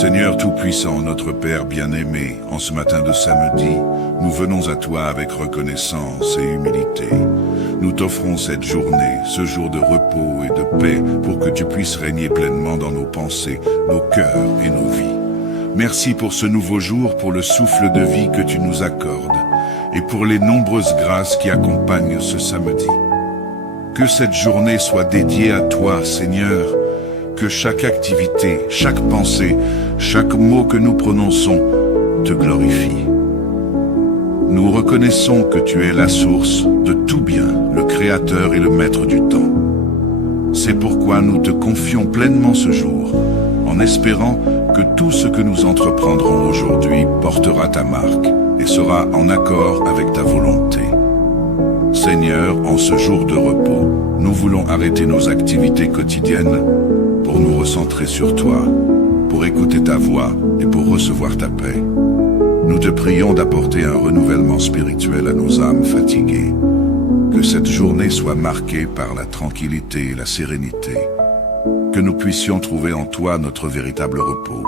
Seigneur Tout-Puissant, notre Père bien-aimé, en ce matin de samedi, nous venons à toi avec reconnaissance et humilité. Nous t'offrons cette journée, ce jour de repos et de paix, pour que tu puisses régner pleinement dans nos pensées, nos cœurs et nos vies. Merci pour ce nouveau jour, pour le souffle de vie que tu nous accordes, et pour les nombreuses grâces qui accompagnent ce samedi. Que cette journée soit dédiée à toi, Seigneur, que chaque activité, chaque pensée, chaque mot que nous prononçons te glorifie. Nous reconnaissons que tu es la source de tout bien, le Créateur et le Maître du temps. C'est pourquoi nous te confions pleinement ce jour, en espérant que tout ce que nous entreprendrons aujourd'hui portera ta marque et sera en accord avec ta volonté. Seigneur, en ce jour de repos, nous voulons arrêter nos activités quotidiennes pour nous recentrer sur toi, pour écouter ta voix et pour recevoir ta paix. Nous te prions d'apporter un renouvellement spirituel à nos âmes fatiguées. Que cette journée soit marquée par la tranquillité et la sérénité. Que nous puissions trouver en toi notre véritable repos.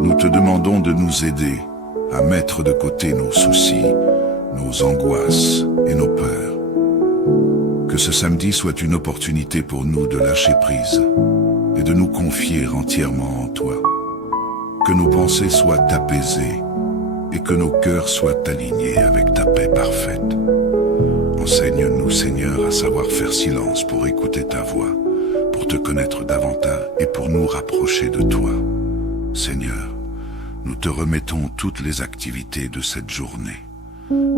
Nous te demandons de nous aider à mettre de côté nos soucis, nos angoisses et nos peurs. Que ce samedi soit une opportunité pour nous de lâcher prise et de nous confier entièrement en toi. Que nos pensées soient apaisées et que nos cœurs soient alignés avec ta paix parfaite. Enseigne-nous, Seigneur, à savoir faire silence pour écouter ta voix, pour te connaître davantage et pour nous rapprocher de toi. Seigneur, nous te remettons toutes les activités de cette journée.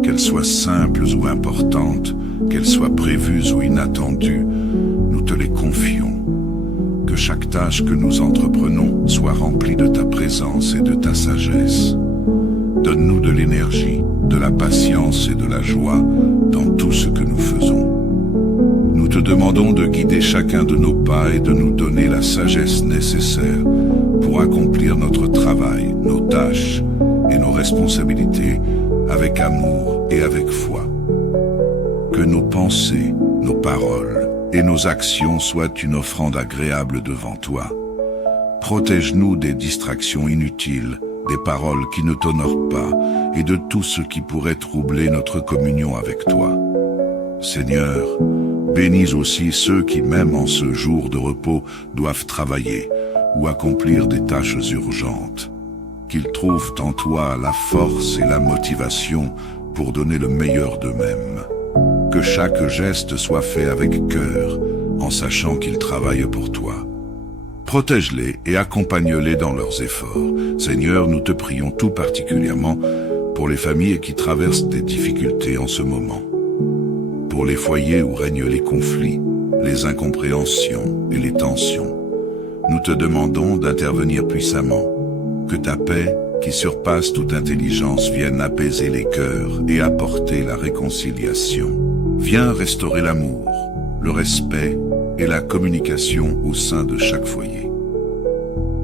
Qu'elles soient simples ou importantes, qu'elles soient prévues ou inattendues, nous te les confions. Que chaque tâche que nous entreprenons soit remplie de ta présence et de ta sagesse. Donne-nous de l'énergie, de la patience et de la joie dans tout ce que nous faisons. Nous te demandons de guider chacun de nos pas et de nous donner la sagesse nécessaire pour accomplir notre travail, nos tâches et nos responsabilités avec amour et avec foi. Que nos pensées, nos paroles et nos actions soient une offrande agréable devant toi. Protège-nous des distractions inutiles, des paroles qui ne t'honorent pas et de tout ce qui pourrait troubler notre communion avec toi. Seigneur, bénis aussi ceux qui, même en ce jour de repos, doivent travailler ou accomplir des tâches urgentes. Qu'ils trouvent en toi la force et la motivation pour donner le meilleur d'eux-mêmes. Que chaque geste soit fait avec cœur, en sachant qu'ils travaillent pour toi. Protège-les et accompagne-les dans leurs efforts. Seigneur, nous te prions tout particulièrement pour les familles qui traversent des difficultés en ce moment. Pour les foyers où règnent les conflits, les incompréhensions et les tensions. Nous te demandons d'intervenir puissamment. Que ta paix, qui surpasse toute intelligence, vienne apaiser les cœurs et apporter la réconciliation. Viens restaurer l'amour, le respect et la communication au sein de chaque foyer.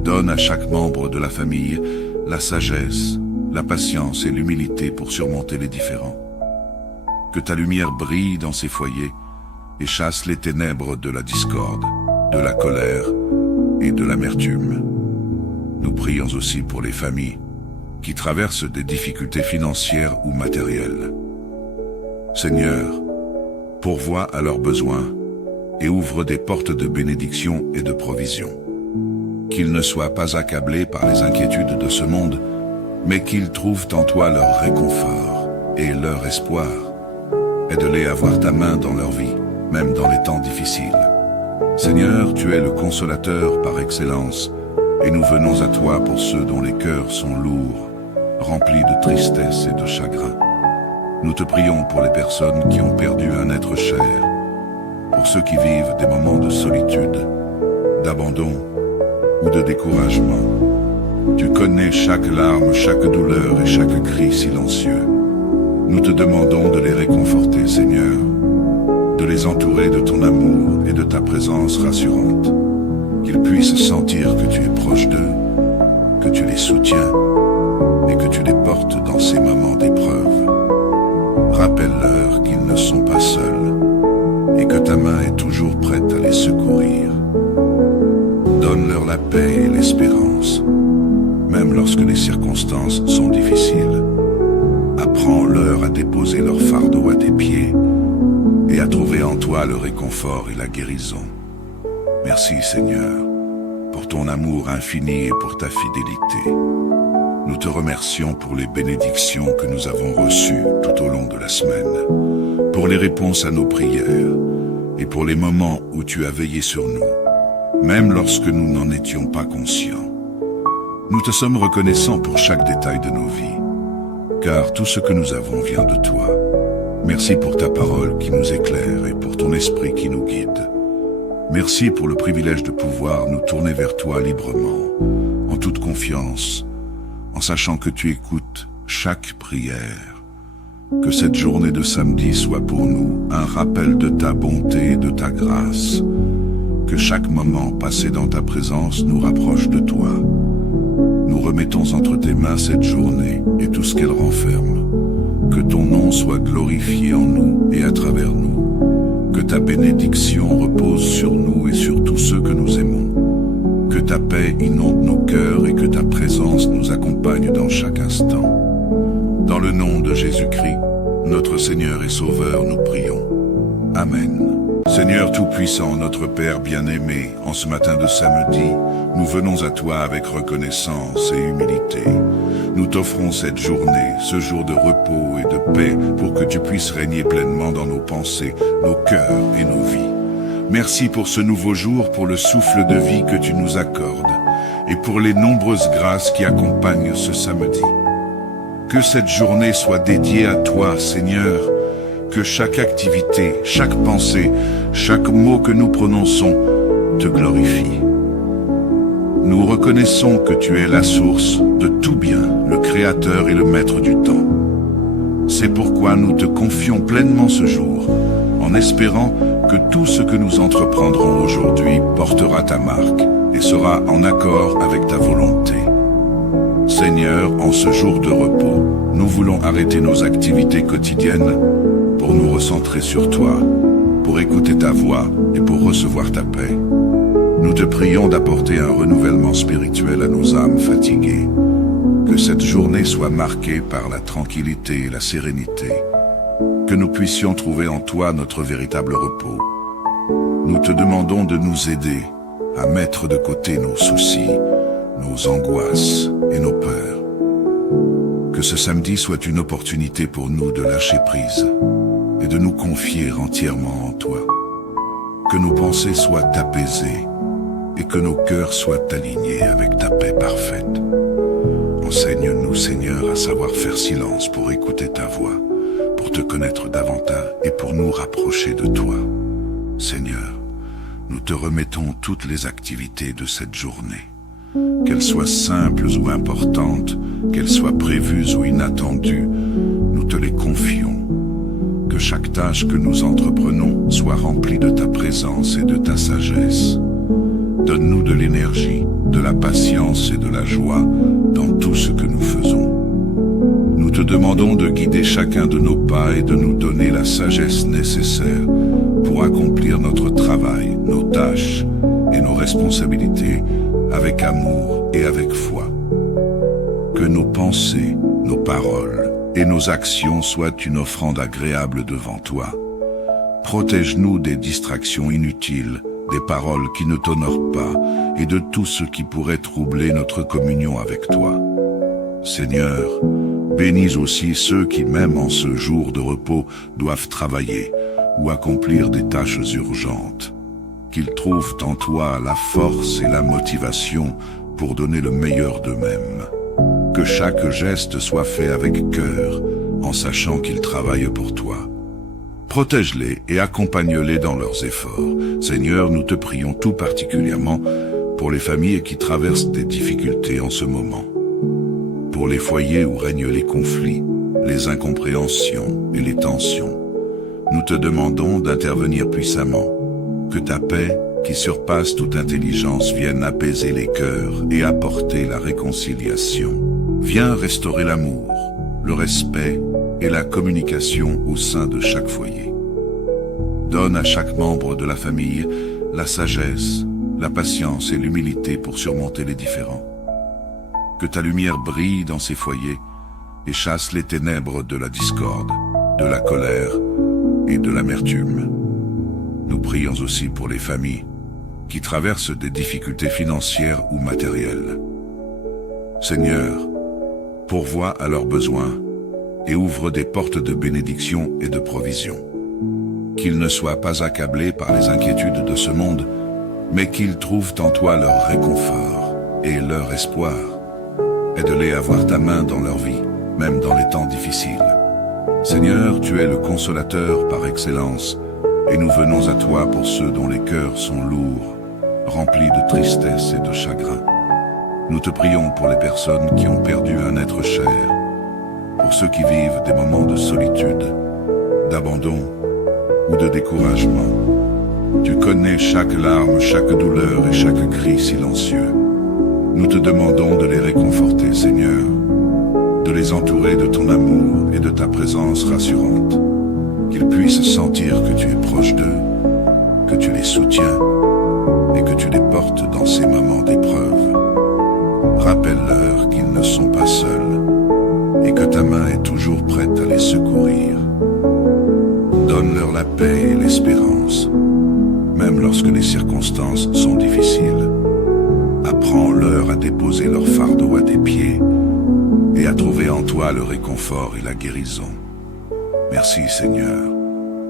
Donne à chaque membre de la famille la sagesse, la patience et l'humilité pour surmonter les différends. Que ta lumière brille dans ces foyers et chasse les ténèbres de la discorde, de la colère et de l'amertume. Nous prions aussi pour les familles qui traversent des difficultés financières ou matérielles. Seigneur, pourvois à leurs besoins et ouvre des portes de bénédiction et de provision. Qu'ils ne soient pas accablés par les inquiétudes de ce monde, mais qu'ils trouvent en toi leur réconfort et leur espoir. Aide-les à voir ta main dans leur vie, même dans les temps difficiles. Seigneur, tu es le consolateur par excellence, et nous venons à toi pour ceux dont les cœurs sont lourds, remplis de tristesse et de chagrin. Nous te prions pour les personnes qui ont perdu un être cher, pour ceux qui vivent des moments de solitude, d'abandon ou de découragement. Tu connais chaque larme, chaque douleur et chaque cri silencieux. Nous te demandons de les réconforter, Seigneur, de les entourer de ton amour et de ta présence rassurante, qu'ils puissent sentir que tu es proche d'eux, que tu les soutiens et que tu les portes dans ces moments d'épreuve. Rappelle-leur qu'ils ne sont pas seuls et que ta main est toujours prête à les secourir. Donne-leur la paix et l'espérance, même lorsque les circonstances sont difficiles. Apprends-leur à déposer leur fardeau à tes pieds et à trouver en toi le réconfort et la guérison. Merci Seigneur, pour ton amour infini et pour ta fidélité. Nous te remercions pour les bénédictions que nous avons reçues tout au long de la semaine, pour les réponses à nos prières et pour les moments où tu as veillé sur nous, même lorsque nous n'en étions pas conscients. Nous te sommes reconnaissants pour chaque détail de nos vies, car tout ce que nous avons vient de toi. Merci pour ta parole qui nous éclaire et pour ton esprit qui nous guide. Merci pour le privilège de pouvoir nous tourner vers toi librement, en toute confiance, en sachant que tu écoutes chaque prière. Que cette journée de samedi soit pour nous un rappel de ta bonté et de ta grâce. Que chaque moment passé dans ta présence nous rapproche de toi. Nous remettons entre tes mains cette journée et tout ce qu'elle renferme. Que ton nom soit glorifié en nous et à travers nous. Que ta bénédiction repose sur nous et sur tous ceux que nous aimons. Que ta paix inonde nos cœurs et que ta présence nous accompagne dans chaque instant. Dans le nom de Jésus-Christ, notre Seigneur et Sauveur, nous prions. Amen. Seigneur Tout-Puissant, notre Père bien-aimé, en ce matin de samedi, nous venons à toi avec reconnaissance et humilité. Nous t'offrons cette journée, ce jour de repos et de paix, pour que tu puisses régner pleinement dans nos pensées, nos cœurs et nos vies. Merci pour ce nouveau jour, pour le souffle de vie que tu nous accordes, et pour les nombreuses grâces qui accompagnent ce samedi. Que cette journée soit dédiée à toi, Seigneur, que chaque activité, chaque pensée, chaque mot que nous prononçons te glorifie. Nous reconnaissons que tu es la source de tout bien, le Créateur et le Maître du temps. C'est pourquoi nous te confions pleinement ce jour, en espérant que tout ce que nous entreprendrons aujourd'hui portera ta marque et sera en accord avec ta volonté. Seigneur, en ce jour de repos, nous voulons arrêter nos activités quotidiennes pour nous recentrer sur toi, pour écouter ta voix et pour recevoir ta paix. Nous te prions d'apporter un renouvellement spirituel à nos âmes fatiguées. Que cette journée soit marquée par la tranquillité et la sérénité. Que nous puissions trouver en toi notre véritable repos. Nous te demandons de nous aider à mettre de côté nos soucis, nos angoisses et nos peurs. Que ce samedi soit une opportunité pour nous de lâcher prise et de nous confier entièrement en toi. Que nos pensées soient apaisées et que nos cœurs soient alignés avec ta paix parfaite. Enseigne-nous, Seigneur, à savoir faire silence pour écouter ta voix, pour te connaître davantage et pour nous rapprocher de toi. Seigneur, nous te remettons toutes les activités de cette journée. Qu'elles soient simples ou importantes, qu'elles soient prévues ou inattendues, nous te les confions. Que chaque tâche que nous entreprenons soit remplie de ta présence et de ta sagesse. Donne-nous de l'énergie, de la patience et de la joie dans tout ce que nous faisons. Nous te demandons de guider chacun de nos pas et de nous donner la sagesse nécessaire pour accomplir notre travail, nos tâches et nos responsabilités avec amour et avec foi. Que nos pensées, nos paroles et nos actions soient une offrande agréable devant toi. Protège-nous des distractions inutiles, des paroles qui ne t'honorent pas et de tout ce qui pourrait troubler notre communion avec toi. Seigneur, bénis aussi ceux qui, même en ce jour de repos, doivent travailler ou accomplir des tâches urgentes. Qu'ils trouvent en toi la force et la motivation pour donner le meilleur d'eux-mêmes. Que chaque geste soit fait avec cœur, en sachant qu'ils travaillent pour toi. Protège-les et accompagne-les dans leurs efforts. Seigneur, nous te prions tout particulièrement pour les familles qui traversent des difficultés en ce moment. Pour les foyers où règnent les conflits, les incompréhensions et les tensions. Nous te demandons d'intervenir puissamment. Que ta paix, qui surpasse toute intelligence, vienne apaiser les cœurs et apporter la réconciliation. Viens restaurer l'amour, le respect et la communication au sein de chaque foyer. Donne à chaque membre de la famille la sagesse, la patience et l'humilité pour surmonter les différends. Que ta lumière brille dans ces foyers et chasse les ténèbres de la discorde, de la colère et de l'amertume. Nous prions aussi pour les familles qui traversent des difficultés financières ou matérielles. Seigneur, pourvois à leurs besoins et ouvre des portes de bénédiction et de provision. Qu'ils ne soient pas accablés par les inquiétudes de ce monde, mais qu'ils trouvent en toi leur réconfort et leur espoir. Aide-les à voir ta main dans leur vie, même dans les temps difficiles. Seigneur, tu es le consolateur par excellence, et nous venons à toi pour ceux dont les cœurs sont lourds, remplis de tristesse et de chagrin. Nous te prions pour les personnes qui ont perdu un être cher, pour ceux qui vivent des moments de solitude, d'abandon ou de découragement. Tu connais chaque larme, chaque douleur et chaque cri silencieux. Nous te demandons de les réconforter, Seigneur, de les entourer de ton amour et de ta présence rassurante, qu'ils puissent sentir que tu es proche d'eux, que tu les soutiens et que tu les portes dans ces moments d'épreuve. Rappelle-leur qu'ils ne sont pas seuls et que ta main est toujours prête à les secourir. Donne-leur la paix et l'espérance, même lorsque les circonstances sont difficiles. Apprends-leur à déposer leur fardeau à tes pieds et à trouver en toi le réconfort et la guérison. Merci Seigneur,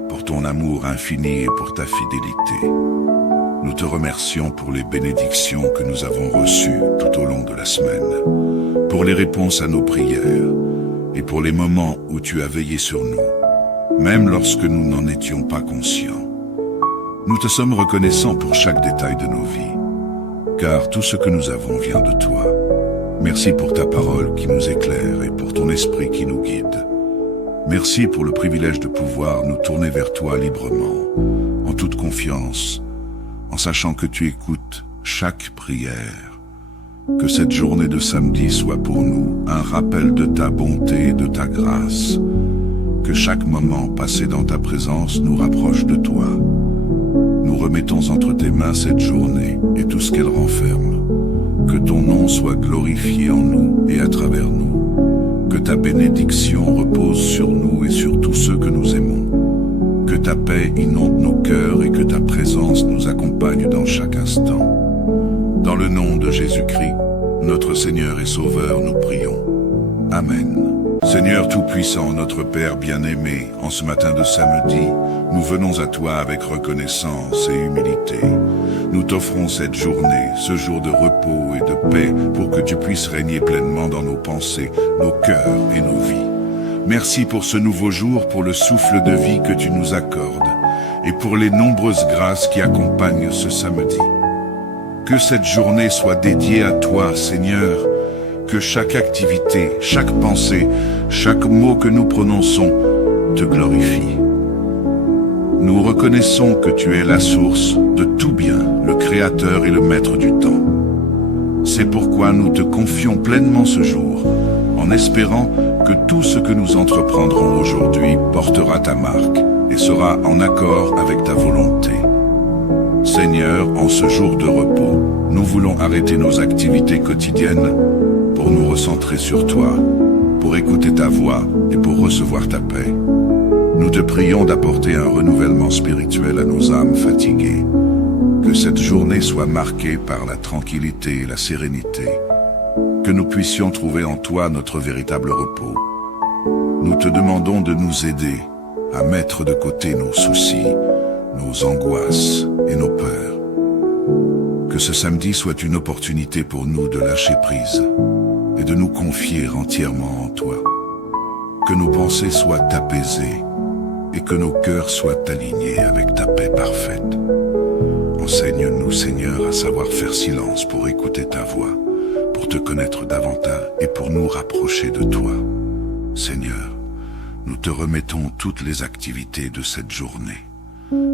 pour ton amour infini et pour ta fidélité. Nous te remercions pour les bénédictions que nous avons reçues tout au long de la semaine, pour les réponses à nos prières et pour les moments où tu as veillé sur nous, même lorsque nous n'en étions pas conscients. Nous te sommes reconnaissants pour chaque détail de nos vies, car tout ce que nous avons vient de toi. Merci pour ta parole qui nous éclaire et pour ton esprit qui nous guide. Merci pour le privilège de pouvoir nous tourner vers toi librement, en toute confiance, en sachant que tu écoutes chaque prière. Que cette journée de samedi soit pour nous un rappel de ta bonté et de ta grâce. Que chaque moment passé dans ta présence nous rapproche de toi. Nous remettons entre tes mains cette journée et tout ce qu'elle renferme. Que ton nom soit glorifié en nous et à travers nous. Que ta bénédiction repose sur nous et sur tous ceux que nous aimons. Que ta paix inonde nos cœurs et que ta présence nous accompagne dans chaque instant. Dans le nom de Jésus-Christ, notre Seigneur et Sauveur, nous prions. Amen. Seigneur Tout-Puissant, notre Père bien-aimé, en ce matin de samedi, nous venons à toi avec reconnaissance et humilité. Nous t'offrons cette journée, ce jour de repos et de paix, pour que tu puisses régner pleinement dans nos pensées, nos cœurs et nos vies. Merci pour ce nouveau jour, pour le souffle de vie que tu nous accordes, et pour les nombreuses grâces qui accompagnent ce samedi. Que cette journée soit dédiée à toi, Seigneur, que chaque activité, chaque pensée, chaque mot que nous prononçons te glorifie. Nous reconnaissons que tu es la source de tout bien, le Créateur et le Maître du temps. C'est pourquoi nous te confions pleinement ce jour, en espérant que tout ce que nous entreprendrons aujourd'hui portera ta marque et sera en accord avec ta volonté. Seigneur, en ce jour de repos, nous voulons arrêter nos activités quotidiennes pour nous recentrer sur toi, pour écouter ta voix et pour recevoir ta paix. Nous te prions d'apporter un renouvellement spirituel à nos âmes fatiguées. Que cette journée soit marquée par la tranquillité et la sérénité. Que nous puissions trouver en toi notre véritable repos. Nous te demandons de nous aider à mettre de côté nos soucis, nos angoisses et nos peurs. Que ce samedi soit une opportunité pour nous de lâcher prise et de nous confier entièrement en toi. Que nos pensées soient apaisées et que nos cœurs soient alignés avec ta paix parfaite. Enseigne-nous, Seigneur, à savoir faire silence pour écouter ta voix, pour te connaître davantage et pour nous rapprocher de toi. Seigneur, nous te remettons toutes les activités de cette journée.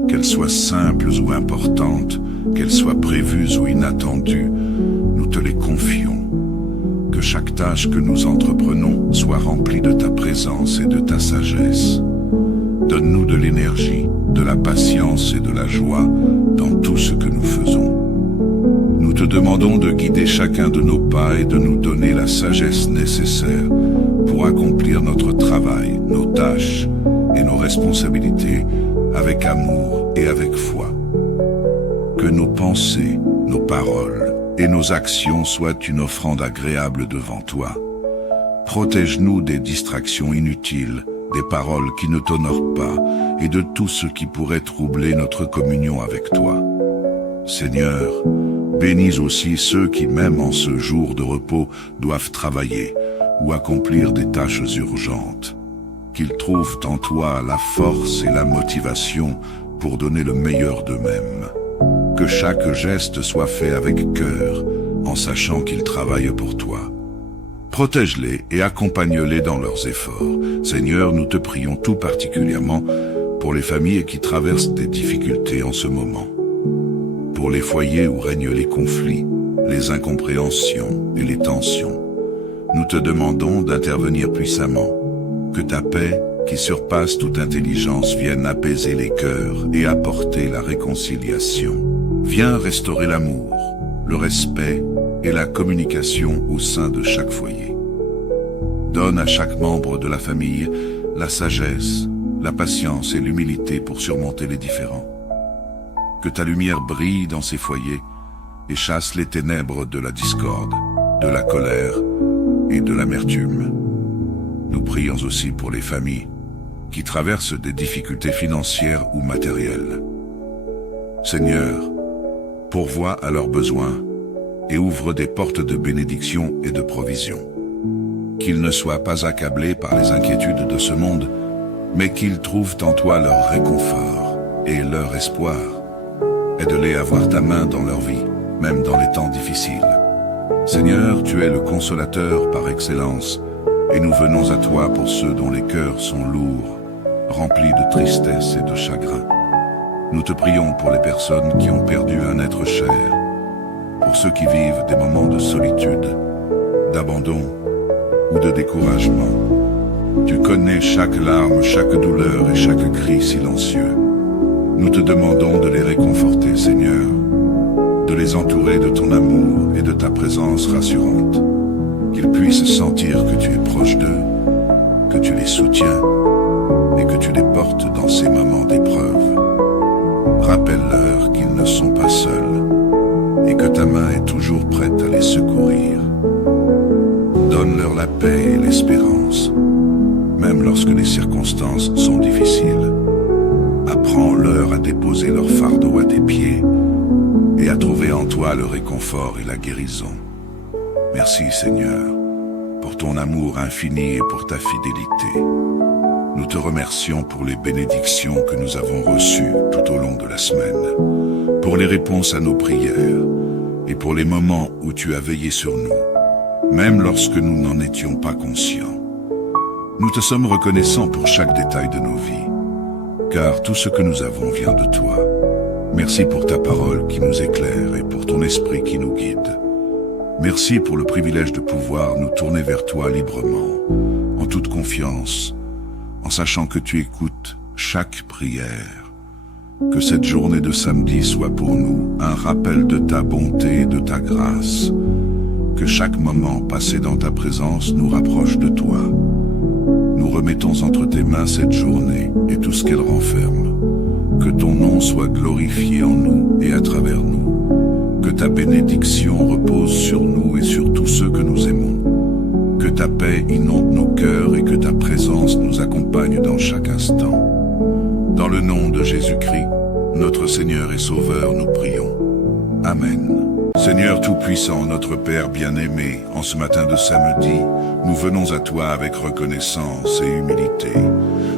Qu'elles soient simples ou importantes, qu'elles soient prévues ou inattendues, nous te les confions. Que chaque tâche que nous entreprenons soit remplie de ta présence et de ta sagesse. Donne-nous de l'énergie, de la patience et de la joie dans tout ce que nous faisons. Nous te demandons de guider chacun de nos pas et de nous donner la la sagesse nécessaire pour accomplir notre travail, nos tâches et nos responsabilités avec amour et avec foi. Que nos pensées, nos paroles et nos actions soient une offrande agréable devant toi. Protège-nous des distractions inutiles, des paroles qui ne t'honorent pas et de tout ce qui pourrait troubler notre communion avec toi. Seigneur, bénis aussi ceux qui, même en ce jour de repos, doivent travailler ou accomplir des tâches urgentes. Qu'ils trouvent en toi la force et la motivation pour donner le meilleur d'eux-mêmes. Que chaque geste soit fait avec cœur, en sachant qu'ils travaillent pour toi. Protège-les et accompagne-les dans leurs efforts. Seigneur, nous te prions tout particulièrement pour les familles qui traversent des difficultés en ce moment. Pour les foyers où règnent les conflits, les incompréhensions et les tensions. Nous te demandons d'intervenir puissamment. Que ta paix, qui surpasse toute intelligence, vienne apaiser les cœurs et apporter la réconciliation. Viens restaurer l'amour, le respect et la communication au sein de chaque foyer. Donne à chaque membre de la famille la sagesse, la patience et l'humilité pour surmonter les différends. Que ta lumière brille dans ces foyers et chasse les ténèbres de la discorde, de la colère et de l'amertume. Nous prions aussi pour les familles qui traversent des difficultés financières ou matérielles. Seigneur, pourvois à leurs besoins et ouvre des portes de bénédiction et de provision. Qu'ils ne soient pas accablés par les inquiétudes de ce monde, mais qu'ils trouvent en toi leur réconfort et leur espoir. Aide-les à voir ta main dans leur vie, même dans les temps difficiles. Seigneur, tu es le consolateur par excellence, et nous venons à toi pour ceux dont les cœurs sont lourds, remplis de tristesse et de chagrin. Nous te prions pour les personnes qui ont perdu un être cher, pour ceux qui vivent des moments de solitude, d'abandon ou de découragement. Tu connais chaque larme, chaque douleur et chaque cri silencieux. Nous te demandons de les réconforter, Seigneur, de les entourer de ton amour et de ta présence rassurante, qu'ils puissent sentir que tu es proche d'eux, que tu les soutiens et que tu les portes dans ces moments d'épreuve. Rappelle-leur qu'ils ne sont pas seuls et que ta main est toujours prête à les secourir. Donne-leur la paix et l'espérance, même lorsque les circonstances sont difficiles. Apprends-leur à déposer leur fardeau à tes pieds et à trouver en toi le réconfort et la guérison. Merci Seigneur, pour ton amour infini et pour ta fidélité. Nous te remercions pour les bénédictions que nous avons reçues tout au long de la semaine, pour les réponses à nos prières et pour les moments où tu as veillé sur nous, même lorsque nous n'en étions pas conscients. Nous te sommes reconnaissants pour chaque détail de nos vies, car tout ce que nous avons vient de toi. Merci pour ta parole qui nous éclaire et pour ton esprit qui nous guide. Merci pour le privilège de pouvoir nous tourner vers toi librement, en toute confiance, en sachant que tu écoutes chaque prière. Que cette journée de samedi soit pour nous un rappel de ta bonté et de ta grâce. Que chaque moment passé dans ta présence nous rapproche de toi. Nous remettons entre tes mains cette journée et tout ce qu'elle renferme. Que ton nom soit glorifié en nous et à travers nous. Que ta bénédiction repose sur nous et sur tous ceux que nous aimons. Que ta paix inonde nos cœurs et que ta présence nous accompagne dans chaque instant. Dans le nom de Jésus-Christ, notre Seigneur et Sauveur, nous prions. Amen. Seigneur Tout-Puissant, notre Père bien-aimé, en ce matin de samedi, nous venons à toi avec reconnaissance et humilité.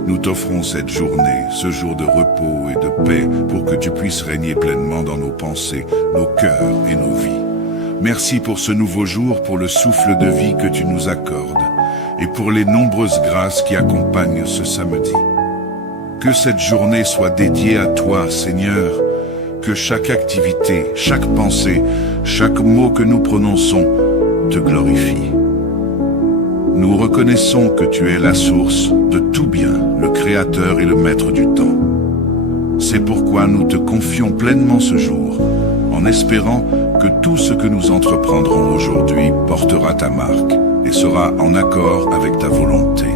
Nous t'offrons cette journée, ce jour de repos et de paix, pour que tu puisses régner pleinement dans nos pensées, nos cœurs et nos vies. Merci pour ce nouveau jour, pour le souffle de vie que tu nous accordes, et pour les nombreuses grâces qui accompagnent ce samedi. Que cette journée soit dédiée à toi, Seigneur, que chaque activité, chaque pensée, chaque mot que nous prononçons te glorifie. Nous reconnaissons que tu es la source de tout bien, le Créateur et le Maître du temps. C'est pourquoi nous te confions pleinement ce jour, en espérant que tout ce que nous entreprendrons aujourd'hui portera ta marque et sera en accord avec ta volonté.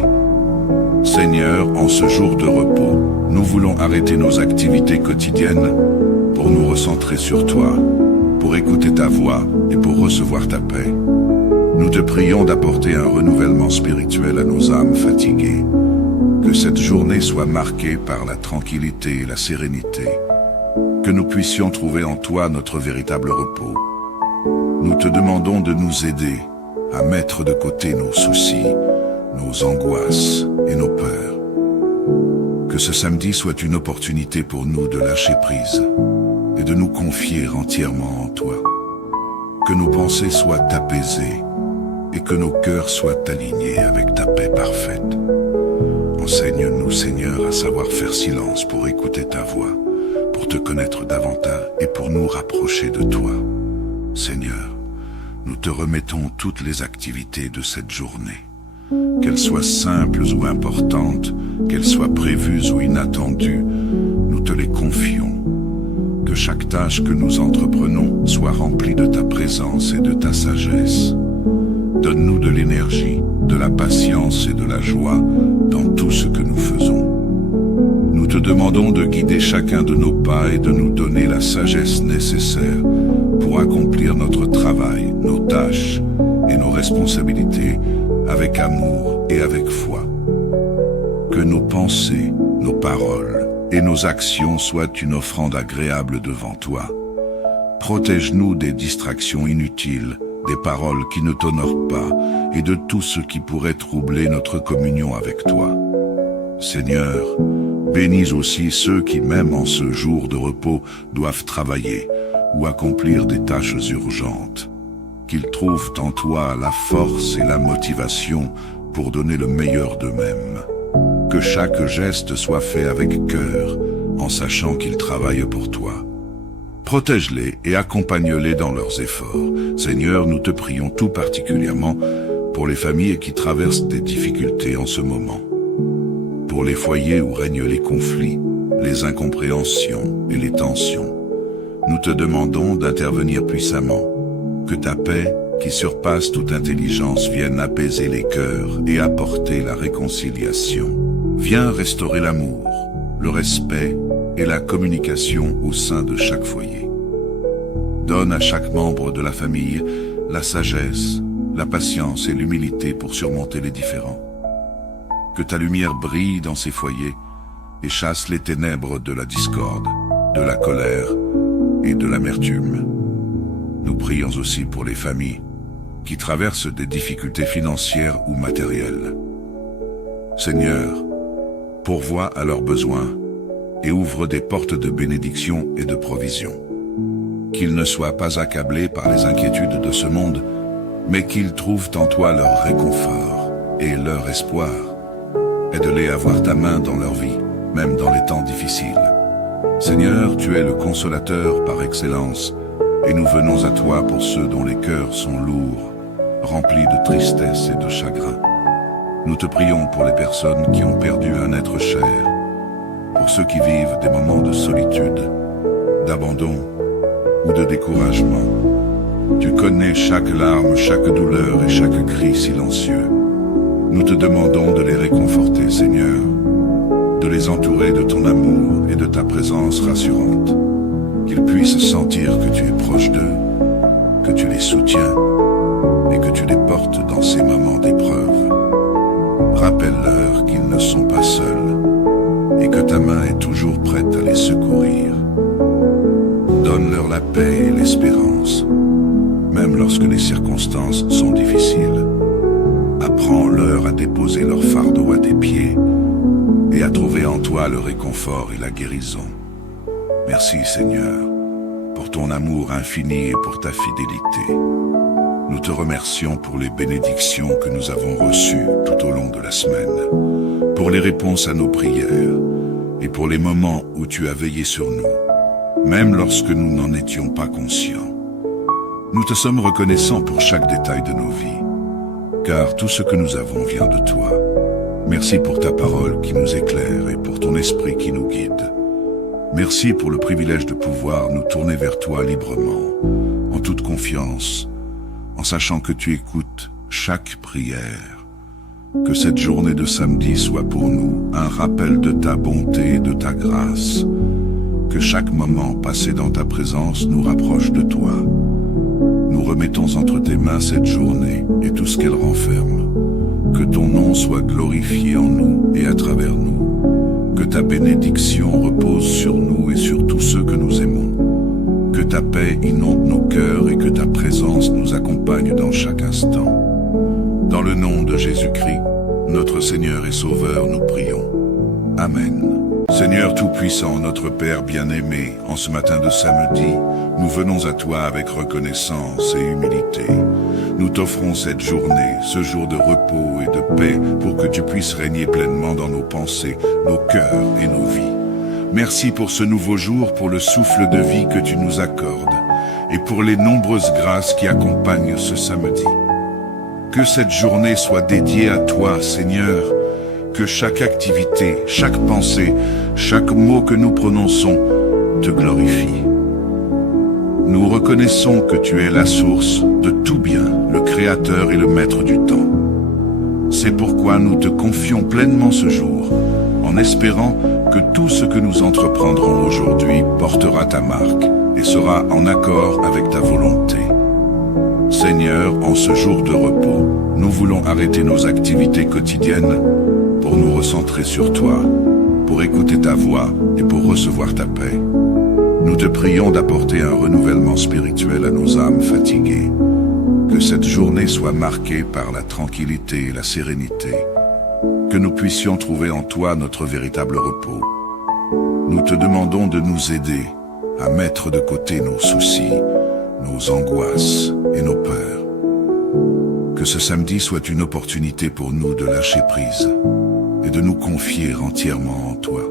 Seigneur, en ce jour de repos, nous voulons arrêter nos activités quotidiennes pour nous recentrer sur toi, pour écouter ta voix et pour recevoir ta paix. Nous te prions d'apporter un renouvellement spirituel à nos âmes fatiguées. Que cette journée soit marquée par la tranquillité et la sérénité. Que nous puissions trouver en toi notre véritable repos. Nous te demandons de nous aider à mettre de côté nos soucis, nos angoisses et nos peurs. Que ce samedi soit une opportunité pour nous de lâcher prise et de nous confier entièrement en toi. Que nos pensées soient apaisées et que nos cœurs soient alignés avec ta paix parfaite. Enseigne-nous, Seigneur, à savoir faire silence pour écouter ta voix, pour te connaître davantage et pour nous rapprocher de toi. Seigneur, nous te remettons toutes les activités de cette journée. Qu'elles soient simples ou importantes, qu'elles soient prévues ou inattendues, nous te les confions. Que chaque tâche que nous entreprenons soit remplie de ta présence et de ta sagesse. Donne-nous de l'énergie, de la patience et de la joie dans tout ce que nous faisons. Nous te demandons de guider chacun de nos pas et de nous donner la sagesse nécessaire pour accomplir notre travail, nos tâches et nos responsabilités avec amour et avec foi. Que nos pensées, nos paroles et nos actions soient une offrande agréable devant toi. Protège-nous des distractions inutiles, des paroles qui ne t'honorent pas et de tout ce qui pourrait troubler notre communion avec toi. Seigneur, bénis aussi ceux qui, même en ce jour de repos, doivent travailler ou accomplir des tâches urgentes. Qu'ils trouvent en toi la force et la motivation pour donner le meilleur d'eux-mêmes. Que chaque geste soit fait avec cœur, en sachant qu'ils travaillent pour toi. Protège-les et accompagne-les dans leurs efforts. Seigneur, nous te prions tout particulièrement pour les familles qui traversent des difficultés en ce moment. Pour les foyers où règnent les conflits, les incompréhensions et les tensions. Nous te demandons d'intervenir puissamment. Que ta paix, qui surpasse toute intelligence, vienne apaiser les cœurs et apporter la réconciliation. Viens restaurer l'amour, le respect et la communication au sein de chaque foyer. Donne à chaque membre de la famille la sagesse, la patience et l'humilité pour surmonter les différends. Que ta lumière brille dans ces foyers et chasse les ténèbres de la discorde, de la colère et de l'amertume. Nous prions aussi pour les familles qui traversent des difficultés financières ou matérielles. Seigneur, pourvois à leurs besoins et ouvre des portes de bénédiction et de provision. Qu'ils ne soient pas accablés par les inquiétudes de ce monde, mais qu'ils trouvent en toi leur réconfort et leur espoir. Aide-les à voir ta main dans leur vie, même dans les temps difficiles. Seigneur, tu es le consolateur par excellence, et nous venons à toi pour ceux dont les cœurs sont lourds, remplis de tristesse et de chagrin. Nous te prions pour les personnes qui ont perdu un être cher, pour ceux qui vivent des moments de solitude, d'abandon ou de découragement. Tu connais chaque larme, chaque douleur et chaque cri silencieux. Nous te demandons de les réconforter, Seigneur, de les entourer de ton amour et de ta présence rassurante, qu'ils puissent sentir que tu es proche d'eux, que tu les soutiens et que tu les portes dans ces moments d'épreuve. Rappelle-leur qu'ils ne sont pas seuls et que ta main est toujours prête à les secourir. Donne-leur la paix et l'espérance, même lorsque les circonstances sont difficiles. Apprends-leur à déposer leur fardeau à tes pieds et à trouver en toi le réconfort et la guérison. Merci Seigneur, pour ton amour infini et pour ta fidélité. Nous te remercions pour les bénédictions que nous avons reçues tout au long de la semaine, pour les réponses à nos prières et pour les moments où tu as veillé sur nous, même lorsque nous n'en étions pas conscients. Nous te sommes reconnaissants pour chaque détail de nos vies, car tout ce que nous avons vient de toi. Merci pour ta parole qui nous éclaire et pour ton esprit qui nous guide. Merci pour le privilège de pouvoir nous tourner vers toi librement, en toute confiance, en sachant que tu écoutes chaque prière. Que cette journée de samedi soit pour nous un rappel de ta bonté et de ta grâce. Que chaque moment passé dans ta présence nous rapproche de toi. Nous remettons entre tes mains cette journée et tout ce qu'elle renferme. Que ton nom soit glorifié en nous et à travers nous. Que ta bénédiction repose sur nous et sur tous ceux que nous aimons. Que ta paix inonde nos cœurs et que ta présence nous accompagne dans chaque instant. Dans le nom de Jésus-Christ, notre Seigneur et Sauveur, nous prions. Amen. Seigneur Tout-Puissant, notre Père bien-aimé, en ce matin de samedi, nous venons à toi avec reconnaissance et humilité. Nous t'offrons cette journée, ce jour de repos et de paix, pour que tu puisses régner pleinement dans nos pensées, nos cœurs et nos vies. Merci pour ce nouveau jour, pour le souffle de vie que tu nous accordes, et pour les nombreuses grâces qui accompagnent ce samedi. Que cette journée soit dédiée à toi, Seigneur, que chaque activité, chaque pensée, chaque mot que nous prononçons te glorifie. Nous reconnaissons que tu es la source de tout bien, le Créateur et le Maître du temps. C'est pourquoi nous te confions pleinement ce jour, en espérant que tout ce que nous entreprendrons aujourd'hui portera ta marque et sera en accord avec ta volonté. Seigneur, en ce jour de repos, nous voulons arrêter nos activités quotidiennes pour nous recentrer sur toi, pour écouter ta voix et pour recevoir ta paix. Nous te prions d'apporter un renouvellement spirituel à nos âmes fatiguées. Que cette journée soit marquée par la tranquillité et la sérénité. Que nous puissions trouver en toi notre véritable repos. Nous te demandons de nous aider à mettre de côté nos soucis, nos angoisses et nos peurs. Que ce samedi soit une opportunité pour nous de lâcher prise et de nous confier entièrement en toi.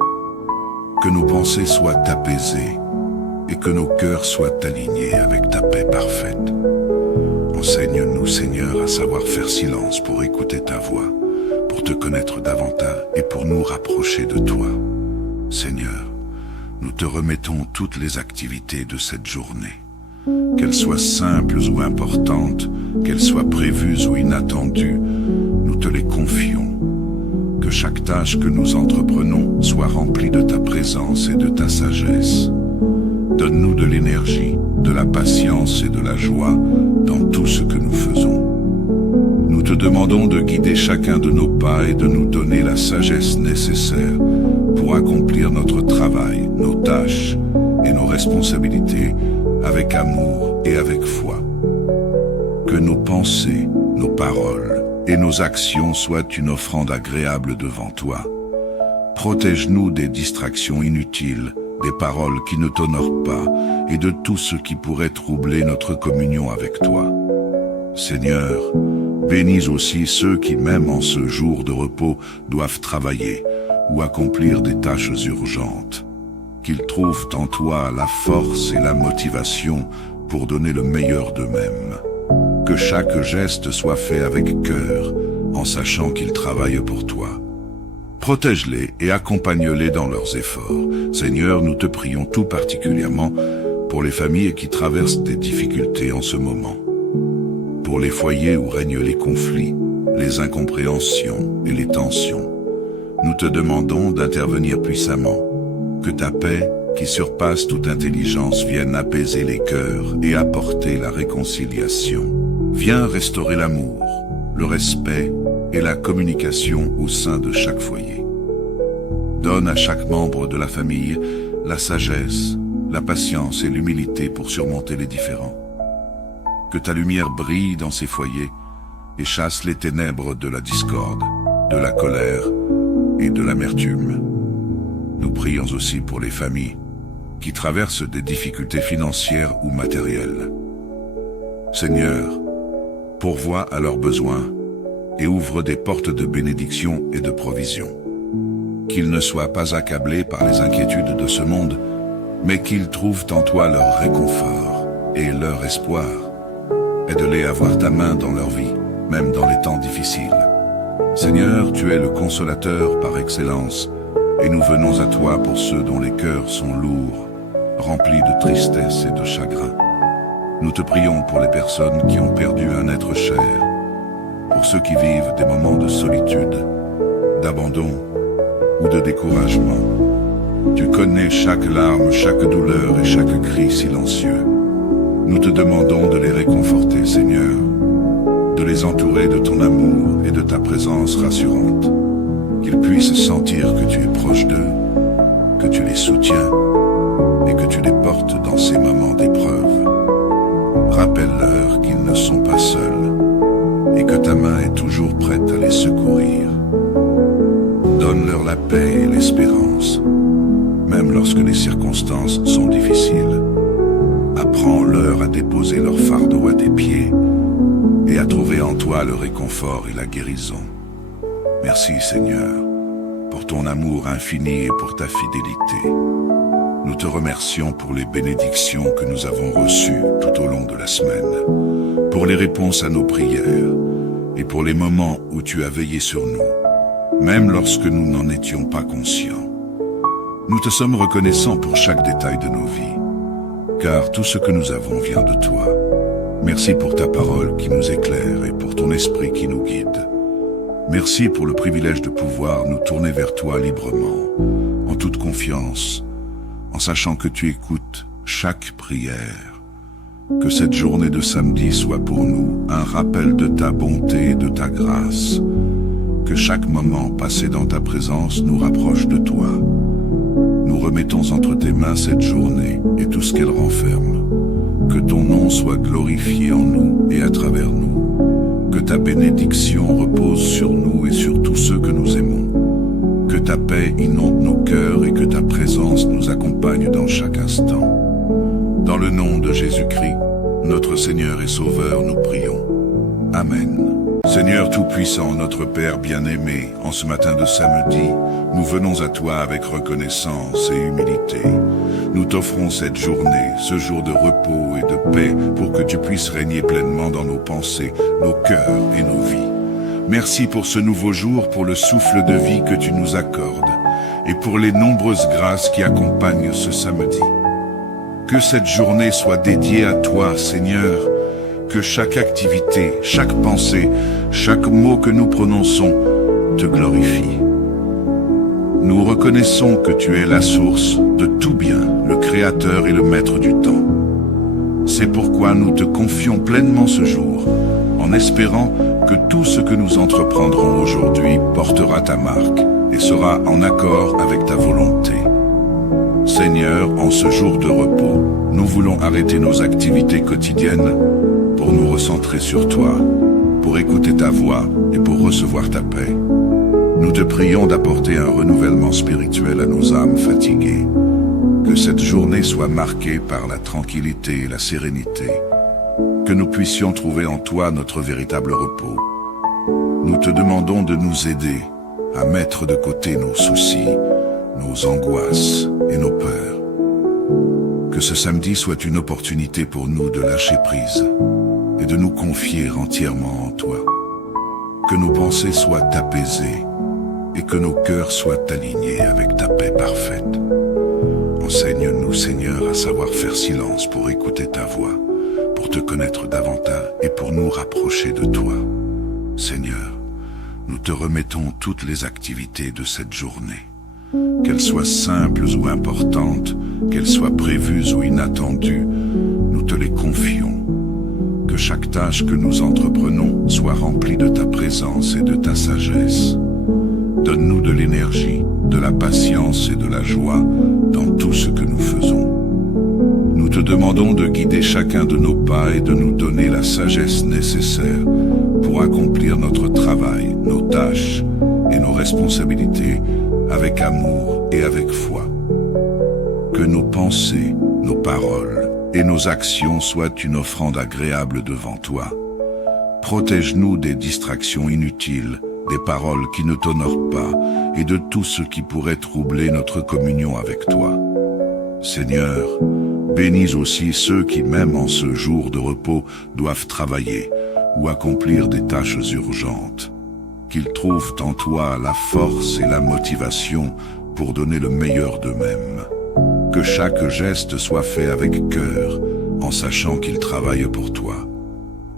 Que nos pensées soient apaisées et que nos cœurs soient alignés avec ta paix parfaite. Enseigne-nous, Seigneur, à savoir faire silence pour écouter ta voix, pour te connaître davantage et pour nous rapprocher de toi. Seigneur, nous te remettons toutes les activités de cette journée. Qu'elles soient simples ou importantes, qu'elles soient prévues ou inattendues, nous te les confions. Que chaque tâche que nous entreprenons soit remplie de ta présence et de ta sagesse. Donne-nous de l'énergie, de la patience et de la joie dans tout ce que nous faisons. Nous te demandons de guider chacun de nos pas et de nous donner la sagesse nécessaire pour accomplir notre travail, nos tâches et nos responsabilités avec amour et avec foi. Que nos pensées, nos paroles et nos actions soient une offrande agréable devant toi. Protège-nous des distractions inutiles, des paroles qui ne t'honorent pas et de tout ce qui pourrait troubler notre communion avec toi. Seigneur, bénis aussi ceux qui, même en ce jour de repos, doivent travailler ou accomplir des tâches urgentes. Qu'ils trouvent en toi la force et la motivation pour donner le meilleur d'eux-mêmes. Que chaque geste soit fait avec cœur, en sachant qu'ils travaillent pour toi. Protège-les et accompagne-les dans leurs efforts. Seigneur, nous te prions tout particulièrement pour les familles qui traversent des difficultés en ce moment. Pour les foyers où règnent les conflits, les incompréhensions et les tensions. Nous te demandons d'intervenir puissamment. Que ta paix, qui surpasse toute intelligence, vienne apaiser les cœurs et apporter la réconciliation. Viens restaurer l'amour, le respect et la communication au sein de chaque foyer. Donne à chaque membre de la famille la sagesse, la patience et l'humilité pour surmonter les différends. Que ta lumière brille dans ces foyers et chasse les ténèbres de la discorde, de la colère et de l'amertume. Nous prions aussi pour les familles qui traversent des difficultés financières ou matérielles. Seigneur, pourvois à leurs besoins et ouvre des portes de bénédiction et de provision. Qu'ils ne soient pas accablés par les inquiétudes de ce monde, mais qu'ils trouvent en toi leur réconfort et leur espoir. Aide-les à voir ta main dans leur vie, même dans les temps difficiles. Seigneur, tu es le consolateur par excellence, et nous venons à toi pour ceux dont les cœurs sont lourds, remplis de tristesse et de chagrin. Nous te prions pour les personnes qui ont perdu un être cher, pour ceux qui vivent des moments de solitude, d'abandon ou de découragement. Tu connais chaque larme, chaque douleur et chaque cri silencieux. Nous te demandons de les réconforter, Seigneur, de les entourer de ton amour et de ta présence rassurante, qu'ils puissent sentir que tu es proche d'eux, que tu les soutiens et que tu les portes dans ces moments d'épreuve. Rappelle-leur qu'ils ne sont pas seuls et que ta main est toujours prête à les secourir. Donne-leur la paix et l'espérance, même lorsque les circonstances sont difficiles. Apprends-leur à déposer leur fardeau à tes pieds et à trouver en toi le réconfort et la guérison. Merci Seigneur, pour ton amour infini et pour ta fidélité. Nous te remercions pour les bénédictions que nous avons reçues tout au long de la semaine, pour les réponses à nos prières et pour les moments où tu as veillé sur nous, même lorsque nous n'en étions pas conscients. Nous te sommes reconnaissants pour chaque détail de nos vies, car tout ce que nous avons vient de toi. Merci pour ta parole qui nous éclaire et pour ton esprit qui nous guide. Merci pour le privilège de pouvoir nous tourner vers toi librement, en toute confiance, en sachant que tu écoutes chaque prière. Que cette journée de samedi soit pour nous un rappel de ta bonté et de ta grâce. Que chaque moment passé dans ta présence nous rapproche de toi. Nous remettons entre tes mains cette journée et tout ce qu'elle renferme. Que ton nom soit glorifié en nous et à travers nous. Que ta bénédiction repose sur nous et sur tous ceux que nous aimons. Que ta paix inonde nos cœurs et que ta présence nous accompagne dans chaque instant. Dans le nom de Jésus-Christ, notre Seigneur et Sauveur, nous prions. Amen. Seigneur Tout-Puissant, notre Père bien-aimé, en ce matin de samedi, nous venons à toi avec reconnaissance et humilité. Nous t'offrons cette journée, ce jour de repos et de paix, pour que tu puisses régner pleinement dans nos pensées, nos cœurs et nos vies. Merci pour ce nouveau jour, pour le souffle de vie que tu nous accordes, et pour les nombreuses grâces qui accompagnent ce samedi. Que cette journée soit dédiée à toi, Seigneur, que chaque activité, chaque pensée, chaque mot que nous prononçons te glorifie. Nous reconnaissons que tu es la source de tout bien, le Créateur et le Maître du temps. C'est pourquoi nous te confions pleinement ce jour, en espérant que tout ce que nous entreprendrons aujourd'hui portera ta marque et sera en accord avec ta volonté. Seigneur, en ce jour de repos, nous voulons arrêter nos activités quotidiennes pour nous recentrer sur toi, pour écouter ta voix et pour recevoir ta paix. Nous te prions d'apporter un renouvellement spirituel à nos âmes fatiguées. Que cette journée soit marquée par la tranquillité et la sérénité. Que nous puissions trouver en toi notre véritable repos. Nous te demandons de nous aider à mettre de côté nos soucis, nos angoisses et nos peurs. Que ce samedi soit une opportunité pour nous de lâcher prise et de nous confier entièrement en toi. Que nos pensées soient apaisées et que nos cœurs soient alignés avec ta paix parfaite. Enseigne-nous, Seigneur, à savoir faire silence pour écouter ta voix, pour te connaître davantage et pour nous rapprocher de toi. Seigneur, nous te remettons toutes les activités de cette journée. Qu'elles soient simples ou importantes, qu'elles soient prévues ou inattendues, nous te les confions. Que chaque tâche que nous entreprenons soit remplie de ta présence et de ta sagesse. Donne-nous de l'énergie, de la patience et de la joie dans tout ce que nous faisons. Nous te demandons de guider chacun de nos pas et de nous donner la sagesse nécessaire pour accomplir notre travail, nos tâches et nos responsabilités avec amour et avec foi. Que nos pensées, nos paroles et nos actions soient une offrande agréable devant toi. Protège-nous des distractions inutiles, des paroles qui ne t'honorent pas et de tout ce qui pourrait troubler notre communion avec toi. Seigneur, bénis aussi ceux qui, même en ce jour de repos, doivent travailler ou accomplir des tâches urgentes. Qu'ils trouvent en toi la force et la motivation pour donner le meilleur d'eux-mêmes. Que chaque geste soit fait avec cœur, en sachant qu'ils travaillent pour toi.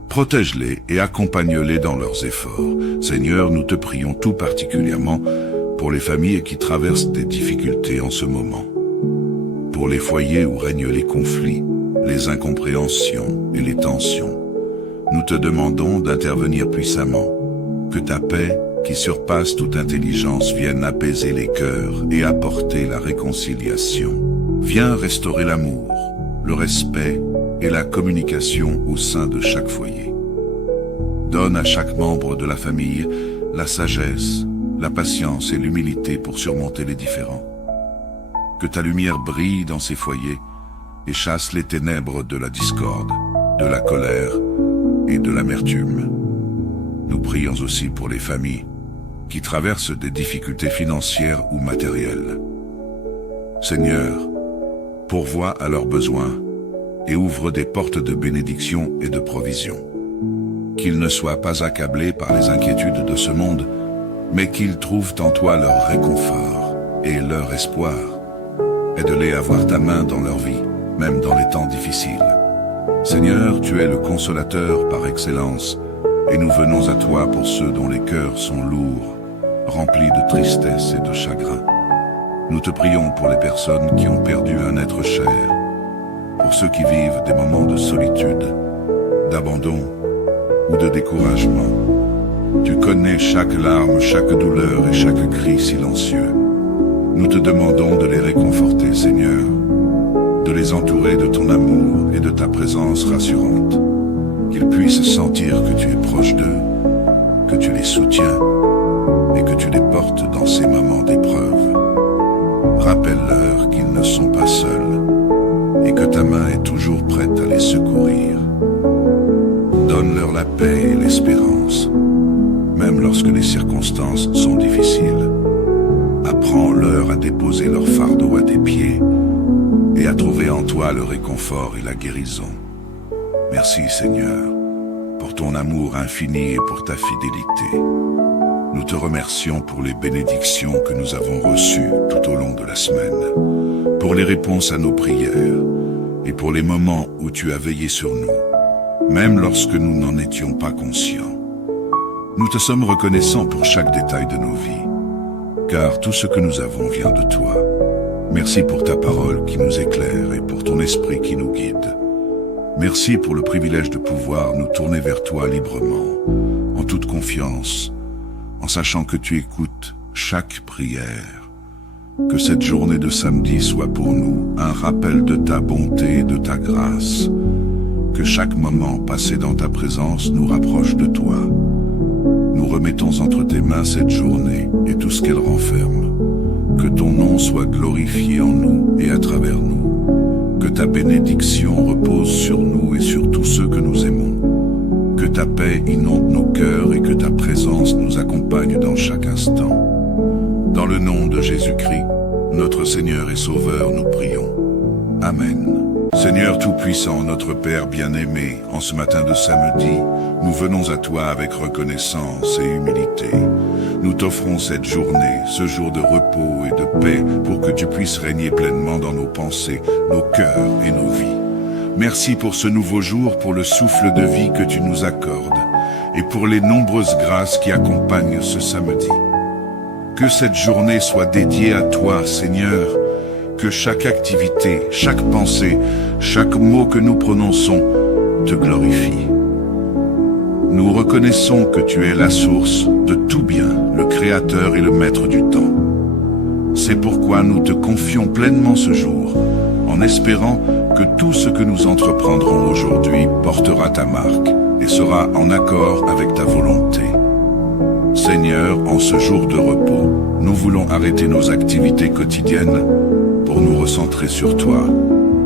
Protège-les et accompagne-les dans leurs efforts. Seigneur, nous te prions tout particulièrement pour les familles qui traversent des difficultés en ce moment. Pour les foyers où règnent les conflits, les incompréhensions et les tensions. Nous te demandons d'intervenir puissamment. Que ta paix, qui surpasse toute intelligence, vienne apaiser les cœurs et apporter la réconciliation. Viens restaurer l'amour, le respect et la communication au sein de chaque foyer. Donne à chaque membre de la famille la sagesse, la patience et l'humilité pour surmonter les différends. Que ta lumière brille dans ces foyers et chasse les ténèbres de la discorde, de la colère et de l'amertume. Nous prions aussi pour les familles qui traversent des difficultés financières ou matérielles. Seigneur, pourvois à leurs besoins et ouvre des portes de bénédiction et de provision. Qu'ils ne soient pas accablés par les inquiétudes de ce monde, mais qu'ils trouvent en toi leur réconfort et leur espoir. Aide-les à voir ta main dans leur vie, même dans les temps difficiles. Seigneur, tu es le consolateur par excellence, et nous venons à toi pour ceux dont les cœurs sont lourds, remplis de tristesse et de chagrin. Nous te prions pour les personnes qui ont perdu un être cher, pour ceux qui vivent des moments de solitude, d'abandon ou de découragement. Tu connais chaque larme, chaque douleur et chaque cri silencieux. Nous te demandons de les réconforter, Seigneur, de les entourer de ton amour et de ta présence rassurante, qu'ils puissent sentir que tu es proche d'eux, que tu les soutiens et que tu les portes dans ces moments d'épreuve. Rappelle-leur qu'ils ne sont pas seuls et que ta main est toujours prête à les secourir. Donne-leur la paix et l'espérance, même lorsque les circonstances sont difficiles. Apprends-leur à déposer leur fardeau à tes pieds et à trouver en toi le réconfort et la guérison. Merci Seigneur, pour ton amour infini et pour ta fidélité. Nous te remercions pour les bénédictions que nous avons reçues tout au long de la semaine, pour les réponses à nos prières et pour les moments où tu as veillé sur nous, même lorsque nous n'en étions pas conscients. Nous te sommes reconnaissants pour chaque détail de nos vies, car tout ce que nous avons vient de toi. Merci pour ta parole qui nous éclaire et pour ton esprit qui nous guide. Merci pour le privilège de pouvoir nous tourner vers toi librement, en toute confiance, en sachant que tu écoutes chaque prière. Que cette journée de samedi soit pour nous un rappel de ta bonté et de ta grâce. Que chaque moment passé dans ta présence nous rapproche de toi. Nous remettons entre tes mains cette journée et tout ce qu'elle renferme. Que ton nom soit glorifié en nous et à travers nous. Que ta bénédiction repose sur nous et sur tous ceux que nous aimons. Que ta paix inonde nos cœurs et que ta présence nous accompagne dans chaque instant. Dans le nom de Jésus-Christ, notre Seigneur et Sauveur, nous prions. Amen. Seigneur Tout-Puissant, notre Père bien-aimé, en ce matin de samedi, nous venons à toi avec reconnaissance et humilité. Nous t'offrons cette journée, ce jour de repos et de paix, pour que tu puisses régner pleinement dans nos pensées, nos cœurs et nos vies. Merci pour ce nouveau jour, pour le souffle de vie que tu nous accordes, et pour les nombreuses grâces qui accompagnent ce samedi. Que cette journée soit dédiée à toi, Seigneur, que chaque activité, chaque pensée, chaque mot que nous prononçons te glorifie. Nous reconnaissons que tu es la source de tout bien, le Créateur et le Maître du temps. C'est pourquoi nous te confions pleinement ce jour, en espérant que tout ce que nous entreprendrons aujourd'hui portera ta marque et sera en accord avec ta volonté. Seigneur, en ce jour de repos, nous voulons arrêter nos activités quotidiennes pour nous recentrer sur toi,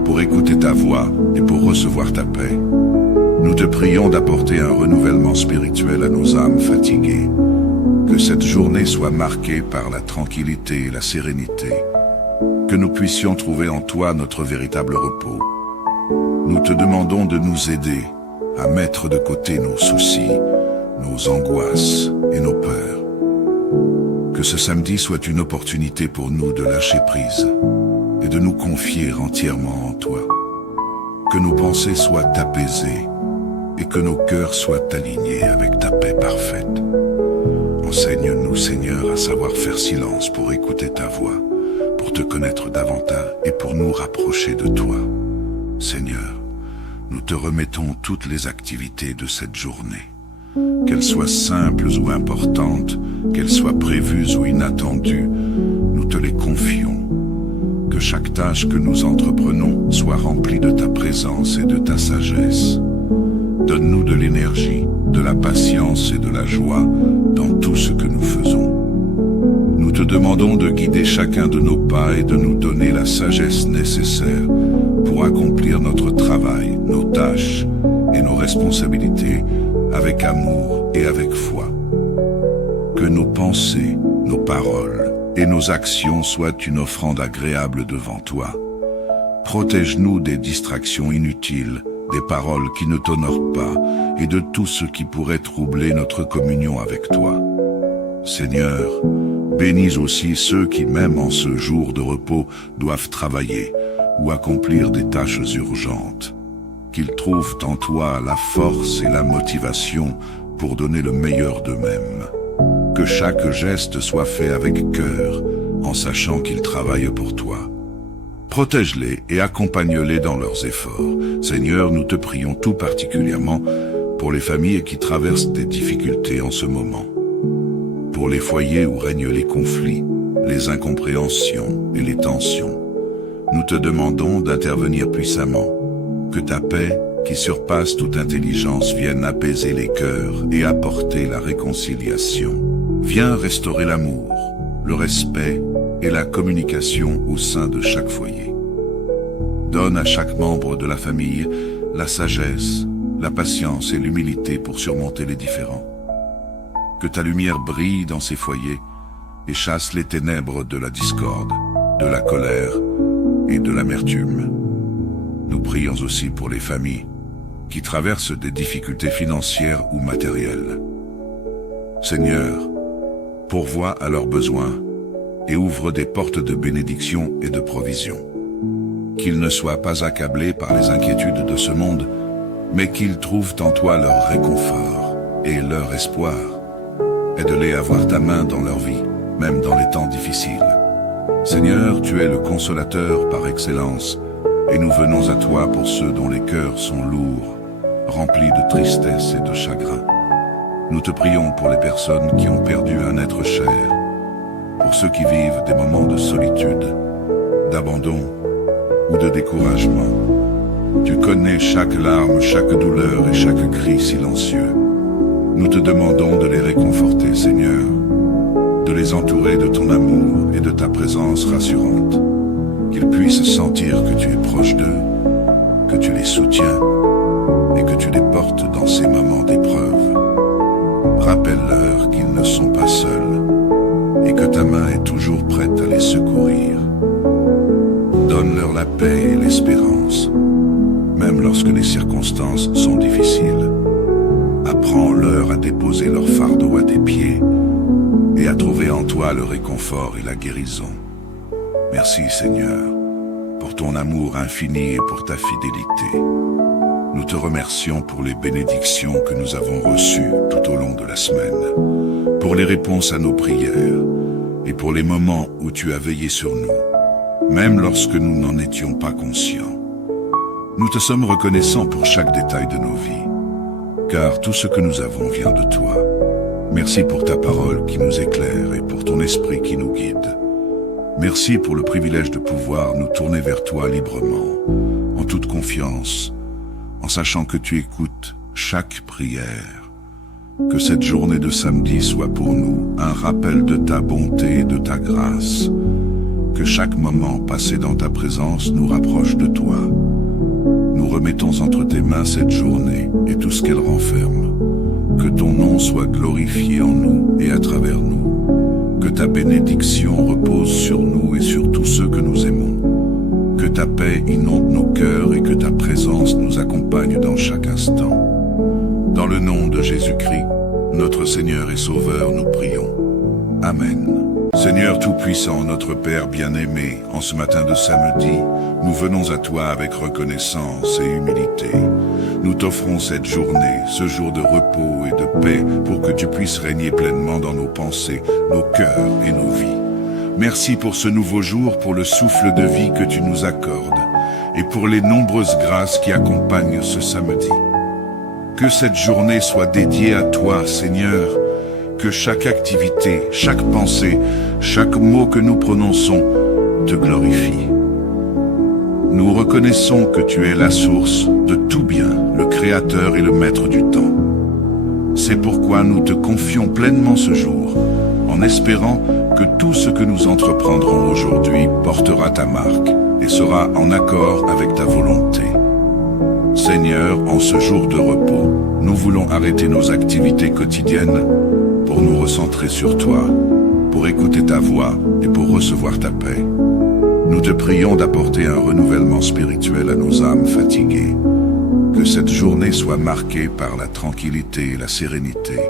pour écouter ta voix et pour recevoir ta paix. Nous te prions d'apporter un renouvellement spirituel à nos âmes fatiguées. Que cette journée soit marquée par la tranquillité et la sérénité. Que nous puissions trouver en toi notre véritable repos. Nous te demandons de nous aider à mettre de côté nos soucis, nos angoisses et nos peurs. Que ce samedi soit une opportunité pour nous de lâcher prise et de nous confier entièrement en toi. que nos pensées soient apaisées et que nos cœurs soient alignés avec ta paix parfaite. Enseigne-nous, Seigneur, à savoir faire silence pour écouter ta voix, pour te connaître davantage et pour nous rapprocher de toi. Seigneur, nous te remettons toutes les activités de cette journée. Qu'elles soient simples ou importantes, qu'elles soient prévues ou inattendues, nous te les confions. Que chaque tâche que nous entreprenons soit remplie de ta présence et de ta sagesse. Donne-nous de l'énergie, de la patience et de la joie dans tout ce que nous faisons. Nous te demandons de guider chacun de nos pas et de nous donner la sagesse nécessaire pour accomplir notre travail, nos tâches et nos responsabilités avec amour et avec foi. Que nos pensées, nos paroles et nos actions soient une offrande agréable devant toi. Protège-nous des distractions inutiles, des paroles qui ne t'honorent pas et de tout ce qui pourrait troubler notre communion avec toi. Seigneur, bénis aussi ceux qui, même en ce jour de repos, doivent travailler ou accomplir des tâches urgentes. Qu'ils trouvent en toi la force et la motivation pour donner le meilleur d'eux-mêmes. Que chaque geste soit fait avec cœur, en sachant qu'ils travaillent pour toi. Protège-les et accompagne-les dans leurs efforts. Seigneur, nous te prions tout particulièrement pour les familles qui traversent des difficultés en ce moment. Pour les foyers où règnent les conflits, les incompréhensions et les tensions. Nous te demandons d'intervenir puissamment. Que ta paix, qui surpasse toute intelligence, vienne apaiser les cœurs et apporter la réconciliation. Viens restaurer l'amour, le respect et la communication au sein de chaque foyer. Donne à chaque membre de la famille la sagesse, la patience et l'humilité pour surmonter les différends. Que ta lumière brille dans ces foyers et chasse les ténèbres de la discorde, de la colère et de l'amertume. Nous prions aussi pour les familles qui traversent des difficultés financières ou matérielles. Seigneur, pourvois à leurs besoins et ouvre des portes de bénédiction et de provision. Qu'ils ne soient pas accablés par les inquiétudes de ce monde, mais qu'ils trouvent en toi leur réconfort et leur espoir. Aide-les à voir ta main dans leur vie, même dans les temps difficiles. Seigneur, tu es le consolateur par excellence, et nous venons à toi pour ceux dont les cœurs sont lourds, remplis de tristesse et de chagrin. Nous te prions pour les personnes qui ont perdu un être cher, pour ceux qui vivent des moments de solitude, d'abandon ou de découragement. Tu connais chaque larme, chaque douleur et chaque cri silencieux. Nous te demandons de les réconforter, Seigneur, de les entourer de ton amour et de ta présence rassurante, qu'ils puissent sentir que tu es proche d'eux, que tu les soutiens et que tu les portes dans ces moments d'épreuve. Rappelle-leur qu'ils ne sont pas seuls et que ta main est toujours prête à les secourir. Donne-leur la paix et l'espérance, même lorsque les circonstances sont difficiles. Apprends-leur à déposer leur fardeau à tes pieds et à trouver en toi le réconfort et la guérison. Merci Seigneur, pour ton amour infini et pour ta fidélité. Nous te remercions pour les bénédictions que nous avons reçues tout au long de la semaine, pour les réponses à nos prières et pour les moments où tu as veillé sur nous, même lorsque nous n'en étions pas conscients. Nous te sommes reconnaissants pour chaque détail de nos vies, car tout ce que nous avons vient de toi. Merci pour ta parole qui nous éclaire et pour ton esprit qui nous guide. Merci pour le privilège de pouvoir nous tourner vers toi librement, en toute confiance, en sachant que tu écoutes chaque prière. Que cette journée de samedi soit pour nous un rappel de ta bonté et de ta grâce. Que chaque moment passé dans ta présence nous rapproche de toi. Nous remettons entre tes mains cette journée et tout ce qu'elle renferme. Que ton nom soit glorifié en nous et à travers nous. Que ta bénédiction repose sur nous et sur tous ceux que nous aimons. Que ta paix inonde nos cœurs et que ta présence nous accompagne dans chaque instant. Dans le nom de Jésus-Christ, notre Seigneur et Sauveur, nous prions. Amen. Seigneur Tout-Puissant, notre Père bien-aimé, en ce matin de samedi, nous venons à toi avec reconnaissance et humilité. Nous t'offrons cette journée, ce jour de repos et de paix, pour que tu puisses régner pleinement dans nos pensées, nos cœurs et nos vies. Merci pour ce nouveau jour, pour le souffle de vie que tu nous accordes, et pour les nombreuses grâces qui accompagnent ce samedi. Que cette journée soit dédiée à toi, Seigneur, que chaque activité, chaque pensée, chaque mot que nous prononçons te glorifie. Nous reconnaissons que tu es la source de tout bien, le Créateur et le Maître du temps. C'est pourquoi nous te confions pleinement ce jour, en espérant que tout ce que nous entreprendrons aujourd'hui portera ta marque et sera en accord avec ta volonté. Seigneur, en ce jour de repos, nous voulons arrêter nos activités quotidiennes pour nous recentrer sur toi, pour écouter ta voix et pour recevoir ta paix. Nous te prions d'apporter un renouvellement spirituel à nos âmes fatiguées, que cette journée soit marquée par la tranquillité et la sérénité,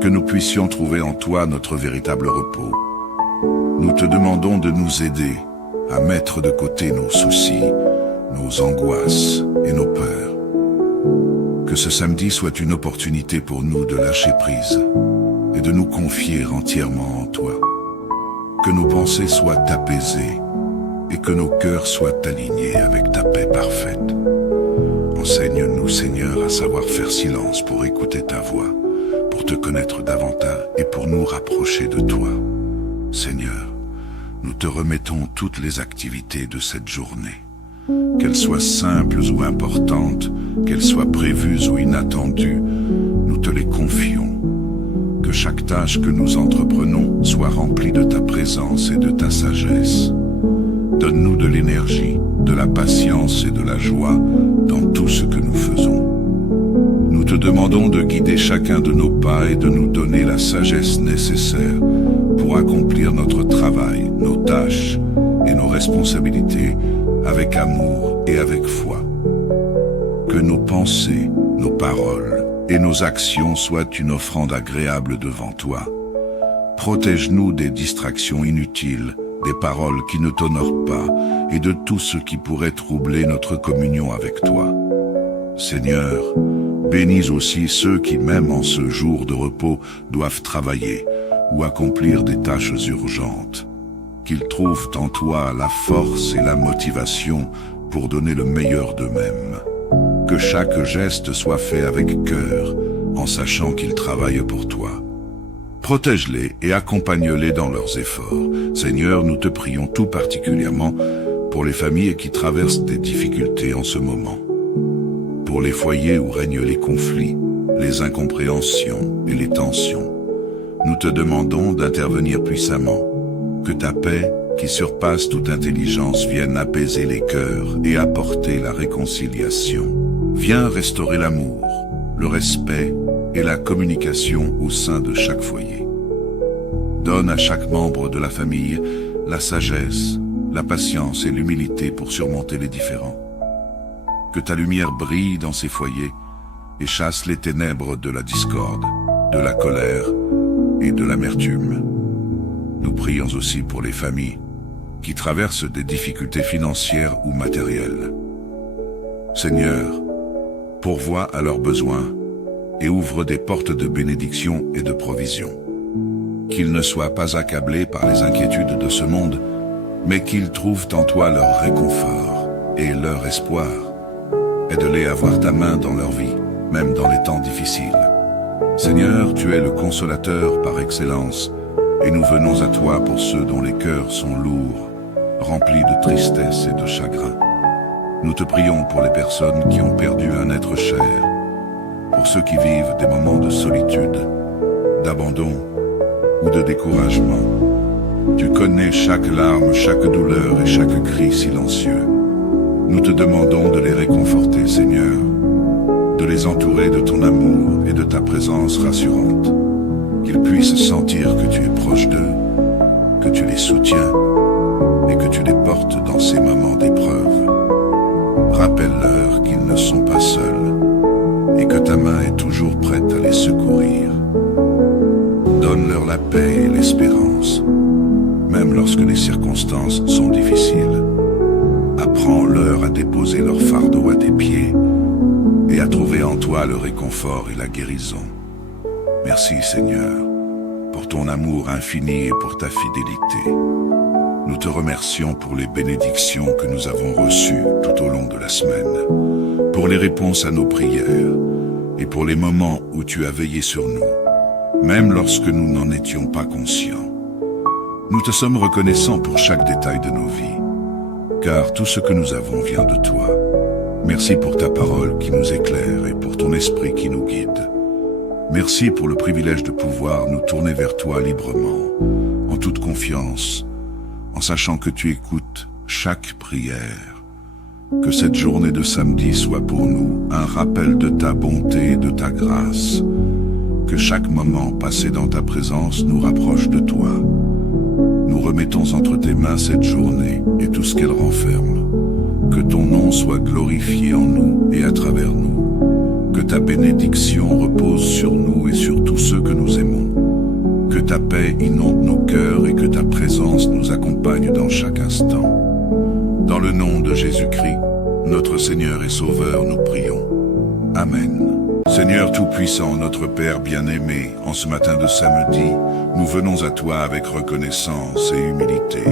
que nous puissions trouver en toi notre véritable repos. Nous te demandons de nous aider à mettre de côté nos soucis, nos angoisses et nos peurs. Que ce samedi soit une opportunité pour nous de lâcher prise et de nous confier entièrement en toi. Que nos pensées soient apaisées et que nos cœurs soient alignés avec ta paix parfaite. Enseigne-nous, Seigneur, à savoir faire silence pour écouter ta voix, pour te connaître davantage et pour nous rapprocher de toi. Seigneur, nous te remettons toutes les activités de cette journée. Qu'elles soient simples ou importantes, qu'elles soient prévues ou inattendues, nous te les confions. Que chaque tâche que nous entreprenons soit remplie de ta présence et de ta sagesse. Donne-nous de l'énergie, de la patience et de la joie dans tout ce que nous faisons. Nous te demandons de guider chacun de nos pas et de nous donner la sagesse nécessaire pour accomplir notre travail, nos tâches et nos responsabilités avec amour et avec foi. Que nos pensées, nos paroles et nos actions soient une offrande agréable devant toi. Protège-nous des distractions inutiles, des paroles qui ne t'honorent pas et de tout ce qui pourrait troubler notre communion avec toi. Seigneur, bénis aussi ceux qui, même en ce jour de repos, doivent travailler ou accomplir des tâches urgentes. Qu'ils trouvent en toi la force et la motivation pour donner le meilleur d'eux-mêmes. Que chaque geste soit fait avec cœur, en sachant qu'ils travaillent pour toi. Protège-les et accompagne-les dans leurs efforts. Seigneur, nous te prions tout particulièrement pour les familles qui traversent des difficultés en ce moment. Pour les foyers où règnent les conflits, les incompréhensions et les tensions. Nous te demandons d'intervenir puissamment. Que ta paix, qui surpasse toute intelligence, vienne apaiser les cœurs et apporter la réconciliation. Viens restaurer l'amour, le respect et la communication au sein de chaque foyer. Donne à chaque membre de la famille la sagesse, la patience et l'humilité pour surmonter les différends. Que ta lumière brille dans ces foyers et chasse les ténèbres de la discorde, de la colère et de l'amertume. Nous prions aussi pour les familles qui traversent des difficultés financières ou matérielles. Seigneur, pourvois à leurs besoins et ouvre des portes de bénédiction et de provision. Qu'ils ne soient pas accablés par les inquiétudes de ce monde, mais qu'ils trouvent en toi leur réconfort et leur espoir. Aide-les à voir ta main dans leur vie, même dans les temps difficiles. Seigneur, tu es le consolateur par excellence, et nous venons à toi pour ceux dont les cœurs sont lourds, remplis de tristesse et de chagrin. Nous te prions pour les personnes qui ont perdu un être cher, pour ceux qui vivent des moments de solitude, d'abandon ou de découragement. Tu connais chaque larme, chaque douleur et chaque cri silencieux. Nous te demandons de les réconforter, Seigneur, de les entourer de ton amour et de ta présence rassurante, qu'ils puissent sentir que tu es proche d'eux, que tu les soutiens et que tu les portes dans ces moments d'épreuve. Rappelle-leur qu'ils ne sont pas seuls et que ta main est toujours prête à les secourir. Donne-leur la paix et l'espérance, même lorsque les circonstances sont difficiles. Apprends-leur à déposer leur fardeau à tes pieds et à trouver en toi le réconfort et la guérison. Merci Seigneur, pour ton amour infini et pour ta fidélité. Nous te remercions pour les bénédictions que nous avons reçues tout au long de la semaine, pour les réponses à nos prières et pour les moments où tu as veillé sur nous, même lorsque nous n'en étions pas conscients. Nous te sommes reconnaissants pour chaque détail de nos vies, car tout ce que nous avons vient de toi. Merci pour ta parole qui nous éclaire et pour ton esprit qui nous guide. Merci pour le privilège de pouvoir nous tourner vers toi librement, en toute confiance, en sachant que tu écoutes chaque prière. Que cette journée de samedi soit pour nous un rappel de ta bonté et de ta grâce. Que chaque moment passé dans ta présence nous rapproche de toi. Nous remettons entre tes mains cette journée et tout ce qu'elle renferme. Que ton nom soit glorifié en nous et à travers nous. Que ta bénédiction repose sur nous et sur tous ceux que nous aimons. Que ta paix inonde nos cœurs et que ta présence nous accompagne dans chaque instant. Dans le nom de Jésus-Christ, notre Seigneur et Sauveur, nous prions. Amen. Seigneur Tout-Puissant, notre Père bien-aimé, en ce matin de samedi, nous venons à toi avec reconnaissance et humilité.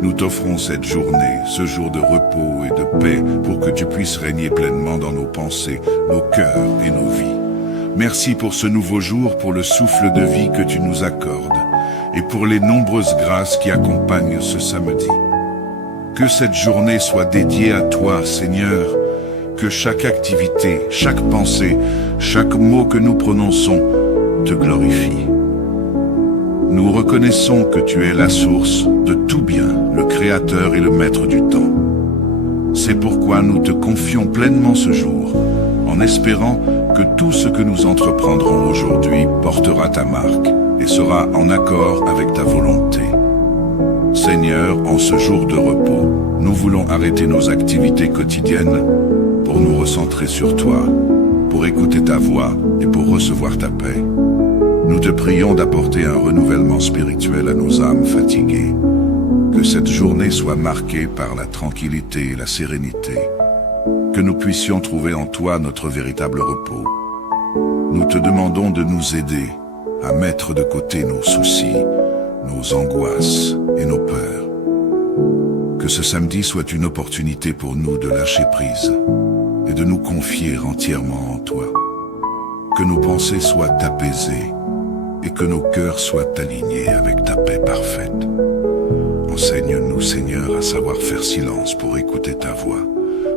Nous t'offrons cette journée, ce jour de repos et de paix, pour que tu puisses régner pleinement dans nos pensées, nos cœurs et nos vies. Merci pour ce nouveau jour, pour le souffle de vie que tu nous accordes, et pour les nombreuses grâces qui accompagnent ce samedi. Que cette journée soit dédiée à toi, Seigneur, que chaque activité, chaque pensée, chaque mot que nous prononçons te glorifie. Nous reconnaissons que tu es la source de tout bien, le Créateur et le Maître du temps. C'est pourquoi nous te confions pleinement ce jour, en espérant que tout ce que nous entreprendrons aujourd'hui portera ta marque et sera en accord avec ta volonté. Seigneur, en ce jour de repos, nous voulons arrêter nos activités quotidiennes pour nous recentrer sur toi, pour écouter ta voix et pour recevoir ta paix. Nous te prions d'apporter un renouvellement spirituel à nos âmes fatiguées. Que cette journée soit marquée par la tranquillité et la sérénité. Que nous puissions trouver en toi notre véritable repos. Nous te demandons de nous aider à mettre de côté nos soucis, nos angoisses et nos peurs. Que ce samedi soit une opportunité pour nous de lâcher prise et de nous confier entièrement en toi. Que nos pensées soient apaisées et que nos cœurs soient alignés avec ta paix parfaite. Enseigne-nous, Seigneur, à savoir faire silence pour écouter ta voix,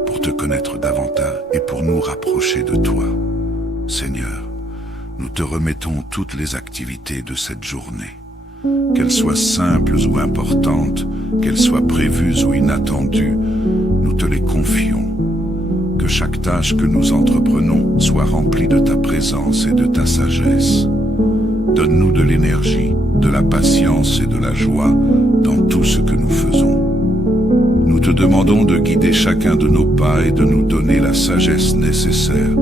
pour te connaître davantage et pour nous rapprocher de toi. Seigneur, nous te remettons toutes les activités de cette journée. Qu'elles soient simples ou importantes, qu'elles soient prévues ou inattendues, nous te les confions. Que chaque tâche que nous entreprenons soit remplie de ta présence et de ta sagesse. Donne-nous de l'énergie, de la patience et de la joie dans tout ce que nous faisons. Nous te demandons de guider chacun de nos pas et de nous donner la sagesse nécessaire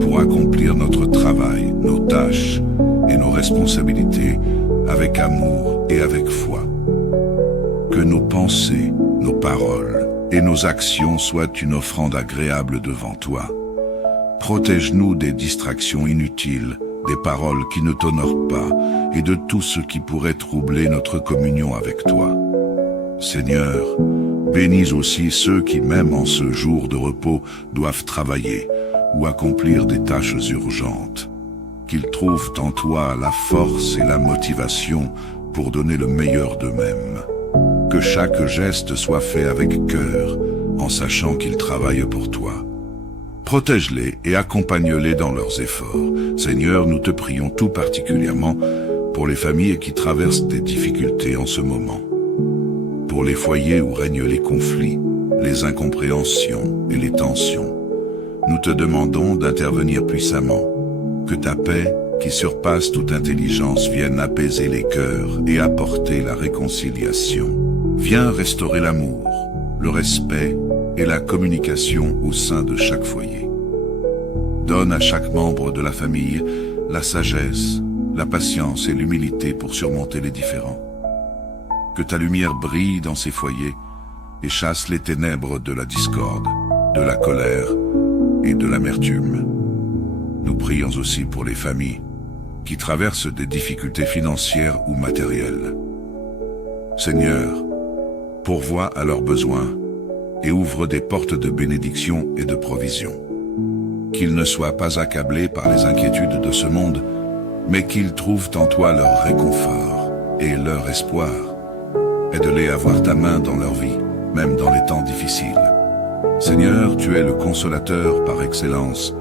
pour accomplir notre travail, nos tâches et nos responsabilités avec amour et avec foi. Que nos pensées, nos paroles et nos actions soient une offrande agréable devant toi. Protège-nous des distractions inutiles, des paroles qui ne t'honorent pas et de tout ce qui pourrait troubler notre communion avec toi. Seigneur, bénis aussi ceux qui, même en ce jour de repos, doivent travailler ou accomplir des tâches urgentes. Qu'ils trouvent en toi la force et la motivation pour donner le meilleur d'eux-mêmes. Que chaque geste soit fait avec cœur, en sachant qu'ils travaillent pour toi. Protège-les et accompagne-les dans leurs efforts. Seigneur, nous te prions tout particulièrement pour les familles qui traversent des difficultés en ce moment. Pour les foyers où règnent les conflits, les incompréhensions et les tensions. Nous te demandons d'intervenir puissamment. Que ta paix, qui surpasse toute intelligence, vienne apaiser les cœurs et apporter la réconciliation. Viens restaurer l'amour, le respect et la communication au sein de chaque foyer. Donne à chaque membre de la famille la sagesse, la patience et l'humilité pour surmonter les différends. que ta lumière brille dans ces foyers et chasse les ténèbres de la discorde, de la colère et de l'amertume. Nous prions aussi pour les familles qui traversent des difficultés financières ou matérielles. Seigneur, pourvois à leurs besoins et ouvre des portes de bénédiction et de provision. Qu'ils ne soient pas accablés par les inquiétudes de ce monde, mais qu'ils trouvent en toi leur réconfort et leur espoir. Aide-les à voir ta main dans leur vie, même dans les temps difficiles. Seigneur, tu es le consolateur par excellence,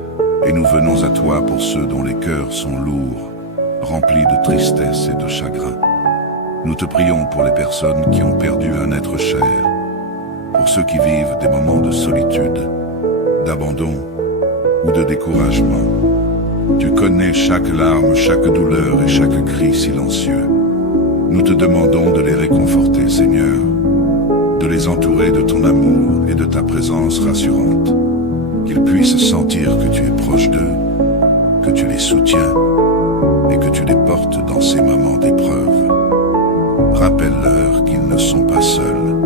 et nous venons à toi pour ceux dont les cœurs sont lourds, remplis de tristesse et de chagrin. Nous te prions pour les personnes qui ont perdu un être cher, pour ceux qui vivent des moments de solitude, d'abandon ou de découragement. Tu connais chaque larme, chaque douleur et chaque cri silencieux. Nous te demandons de les réconforter, Seigneur, de les entourer de ton amour et de ta présence rassurante, qu'ils puissent sentir que tu es proche d'eux, que tu les soutiens et que tu les portes dans ces moments d'épreuve. Rappelle-leur qu'ils ne sont pas seuls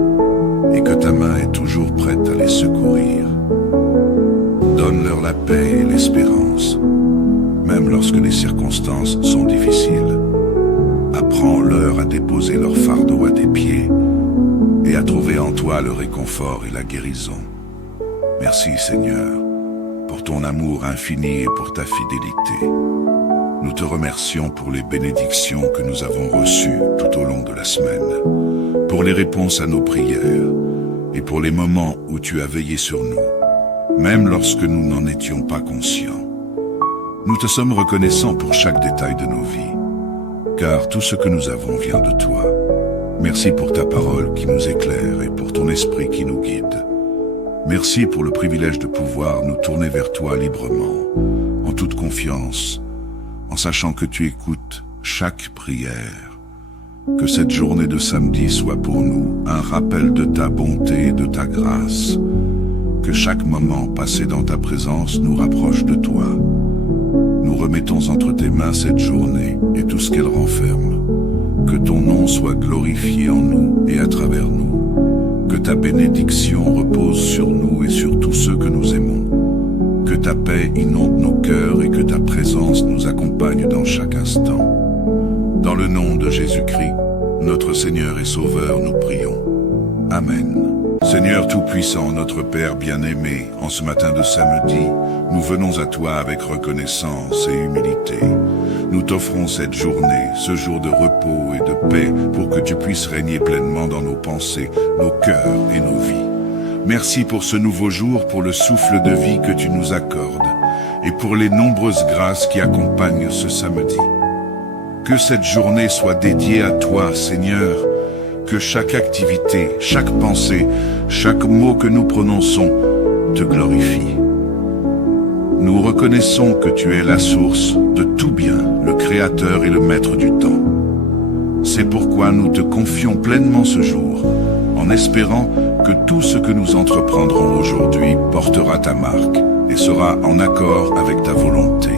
et que ta main est toujours prête à les secourir. Donne-leur la paix et l'espérance, même lorsque les circonstances sont difficiles. Apprends-leur à déposer leur fardeau à tes pieds et à trouver en toi le réconfort et la guérison. Merci Seigneur, pour ton amour infini et pour ta fidélité. Nous te remercions pour les bénédictions que nous avons reçues tout au long de la semaine, pour les réponses à nos prières et pour les moments où tu as veillé sur nous, même lorsque nous n'en étions pas conscients. Nous te sommes reconnaissants pour chaque détail de nos vies, car tout ce que nous avons vient de toi. Merci pour ta parole qui nous éclaire et pour ton esprit qui nous guide. Merci pour le privilège de pouvoir nous tourner vers toi librement, en toute confiance, en sachant que tu écoutes chaque prière. Que cette journée de samedi soit pour nous un rappel de ta bonté et de ta grâce. Que chaque moment passé dans ta présence nous rapproche de toi. Nous remettons entre tes mains cette journée et tout ce qu'elle renferme. Que ton nom soit glorifié en nous et à travers nous. Que ta bénédiction repose sur nous et sur tous ceux que nous aimons. Que ta paix inonde nos cœurs et que ta présence nous accompagne dans chaque instant. Dans le nom de Jésus-Christ, notre Seigneur et Sauveur, nous prions. Amen. Seigneur Tout-Puissant, notre Père bien-aimé, en ce matin de samedi, nous venons à toi avec reconnaissance et humilité. Nous t'offrons cette journée, ce jour de repos et de paix, pour que tu puisses régner pleinement dans nos pensées, nos cœurs et nos vies. Merci pour ce nouveau jour, pour le souffle de vie que tu nous accordes, et pour les nombreuses grâces qui accompagnent ce samedi. Que cette journée soit dédiée à toi, Seigneur, que chaque activité, chaque pensée, chaque mot que nous prononçons te glorifie. Nous reconnaissons que tu es la source de tout bien, le Créateur et le Maître du temps. C'est pourquoi nous te confions pleinement ce jour, en espérant que tout ce que nous entreprendrons aujourd'hui portera ta marque et sera en accord avec ta volonté.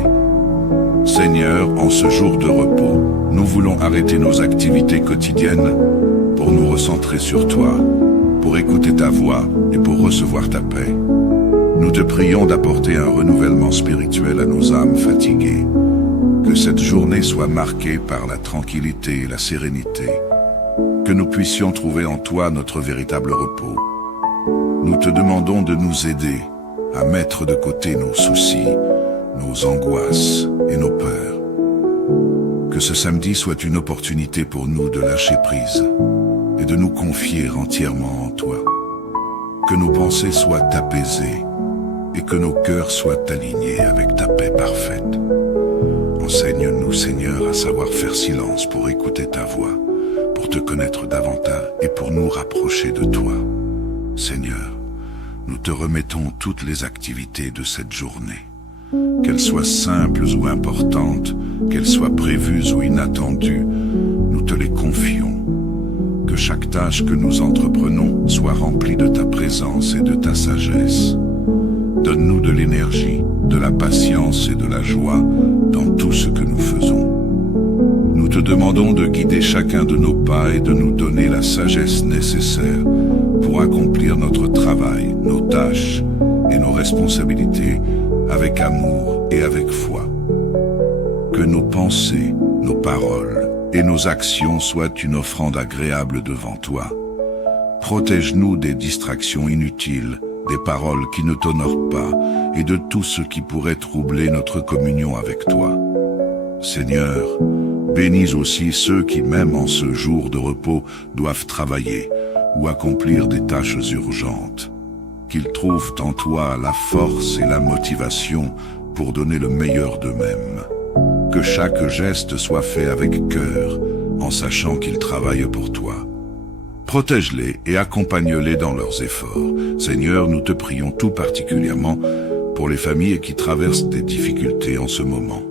Seigneur, en ce jour de repos, nous voulons arrêter nos activités quotidiennes pour nous recentrer sur toi, pour écouter ta voix et pour recevoir ta paix. Nous te prions d'apporter un renouvellement spirituel à nos âmes fatiguées. Que cette journée soit marquée par la tranquillité et la sérénité. Que nous puissions trouver en toi notre véritable repos. Nous te demandons de nous aider à mettre de côté nos soucis, nos angoisses et nos peurs. Que ce samedi soit une opportunité pour nous de lâcher prise et de nous confier entièrement en toi. Que nos pensées soient apaisées et que nos cœurs soient alignés avec ta paix parfaite. Enseigne-nous, Seigneur, à savoir faire silence pour écouter ta voix, pour te connaître davantage et pour nous rapprocher de toi. Seigneur, nous te remettons toutes les activités de cette journée. Qu'elles soient simples ou importantes, qu'elles soient prévues ou inattendues, nous te les confions. Que chaque tâche que nous entreprenons soit remplie de ta présence et de ta sagesse. Donne-nous de l'énergie, de la patience et de la joie dans tout ce que nous faisons. Nous te demandons de guider chacun de nos pas et de nous donner la sagesse nécessaire pour accomplir notre travail, nos tâches et nos responsabilités avec amour et avec foi. Que nos pensées, nos paroles et nos actions soient une offrande agréable devant toi. Protège-nous des distractions inutiles, des paroles qui ne t'honorent pas et de tout ce qui pourrait troubler notre communion avec toi. Seigneur, bénis aussi ceux qui, même en ce jour de repos, doivent travailler ou accomplir des tâches urgentes. Qu'ils trouvent en toi la force et la motivation pour donner le meilleur d'eux-mêmes. Que chaque geste soit fait avec cœur, en sachant qu'ils travaillent pour toi. Protège-les et accompagne-les dans leurs efforts. Seigneur, nous te prions tout particulièrement pour les familles qui traversent des difficultés en ce moment.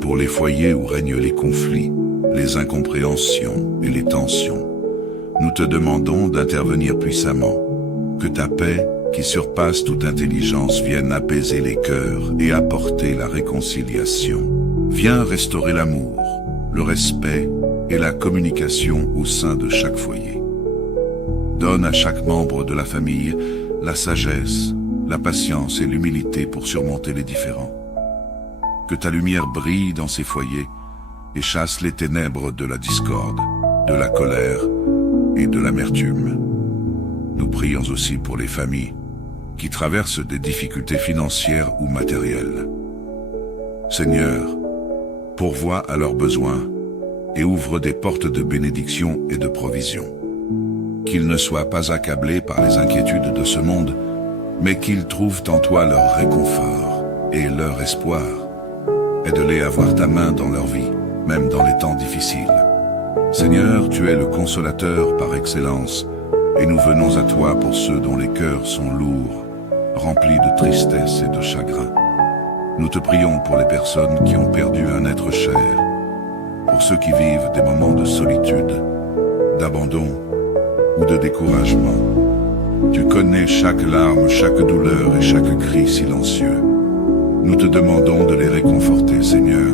Pour les foyers où règnent les conflits, les incompréhensions et les tensions. Nous te demandons d'intervenir puissamment. Que ta paix, qui surpasse toute intelligence, vienne apaiser les cœurs et apporter la réconciliation. Viens restaurer l'amour, le respect et la communication au sein de chaque foyer. Donne à chaque membre de la famille la sagesse, la patience et l'humilité pour surmonter les différends. Que ta lumière brille dans ces foyers et chasse les ténèbres de la discorde, de la colère et de l'amertume. Nous prions aussi pour les familles qui traversent des difficultés financières ou matérielles. Seigneur, pourvois à leurs besoins et ouvre des portes de bénédiction et de provision. Qu'ils ne soient pas accablés par les inquiétudes de ce monde, mais qu'ils trouvent en toi leur réconfort et leur espoir. Aide-les à voir ta main dans leur vie, même dans les temps difficiles. Seigneur, tu es le consolateur par excellence, et nous venons à toi pour ceux dont les cœurs sont lourds, remplis de tristesse et de chagrin. Nous te prions pour les personnes qui ont perdu un être cher, pour ceux qui vivent des moments de solitude, d'abandon ou de découragement. Tu connais chaque larme, chaque douleur et chaque cri silencieux. Nous te demandons de les réconforter, Seigneur,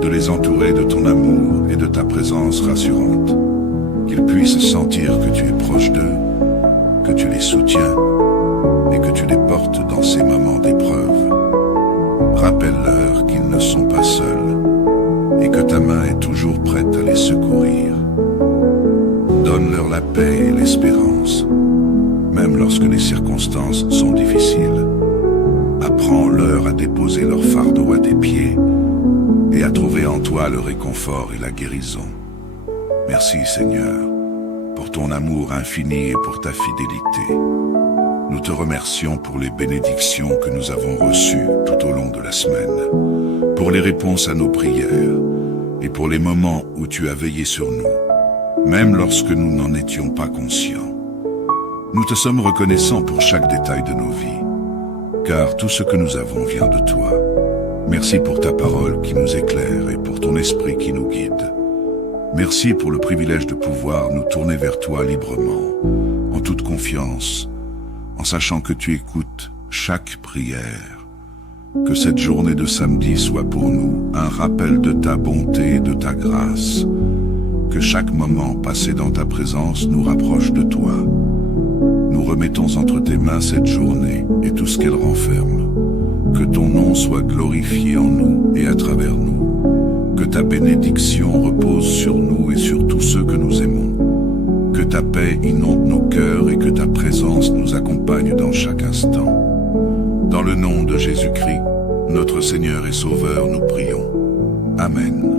de les entourer de ton amour et de ta présence rassurante, qu'ils puissent sentir que tu es proche d'eux, que tu les soutiens et que tu les portes dans ces moments d'épreuve. Rappelle-leur qu'ils ne sont pas seuls et que ta main est toujours prête à les secourir. Donne-leur la paix et l'espérance, même lorsque les circonstances sont difficiles. Apprends-leur à déposer leur fardeau à tes pieds et à trouver en toi le réconfort et la guérison. Merci Seigneur, pour ton amour infini et pour ta fidélité. Nous te remercions pour les bénédictions que nous avons reçues tout au long de la semaine, pour les réponses à nos prières et pour les moments où tu as veillé sur nous, même lorsque nous n'en étions pas conscients. Nous te sommes reconnaissants pour chaque détail de nos vies, car tout ce que nous avons vient de toi. Merci pour ta parole qui nous éclaire et pour ton esprit qui nous guide. Merci pour le privilège de pouvoir nous tourner vers toi librement, en toute confiance, en sachant que tu écoutes chaque prière. Que cette journée de samedi soit pour nous un rappel de ta bonté et de ta grâce. Que chaque moment passé dans ta présence nous rapproche de toi. Nous remettons entre tes mains cette journée et tout ce qu'elle renferme. Que ton nom soit glorifié en nous et à travers nous. Que ta bénédiction repose sur nous et sur tous ceux que nous aimons. Que ta paix inonde nos cœurs et que ta présence nous accompagne dans chaque instant. Dans le nom de Jésus-Christ, notre Seigneur et Sauveur, nous prions. Amen.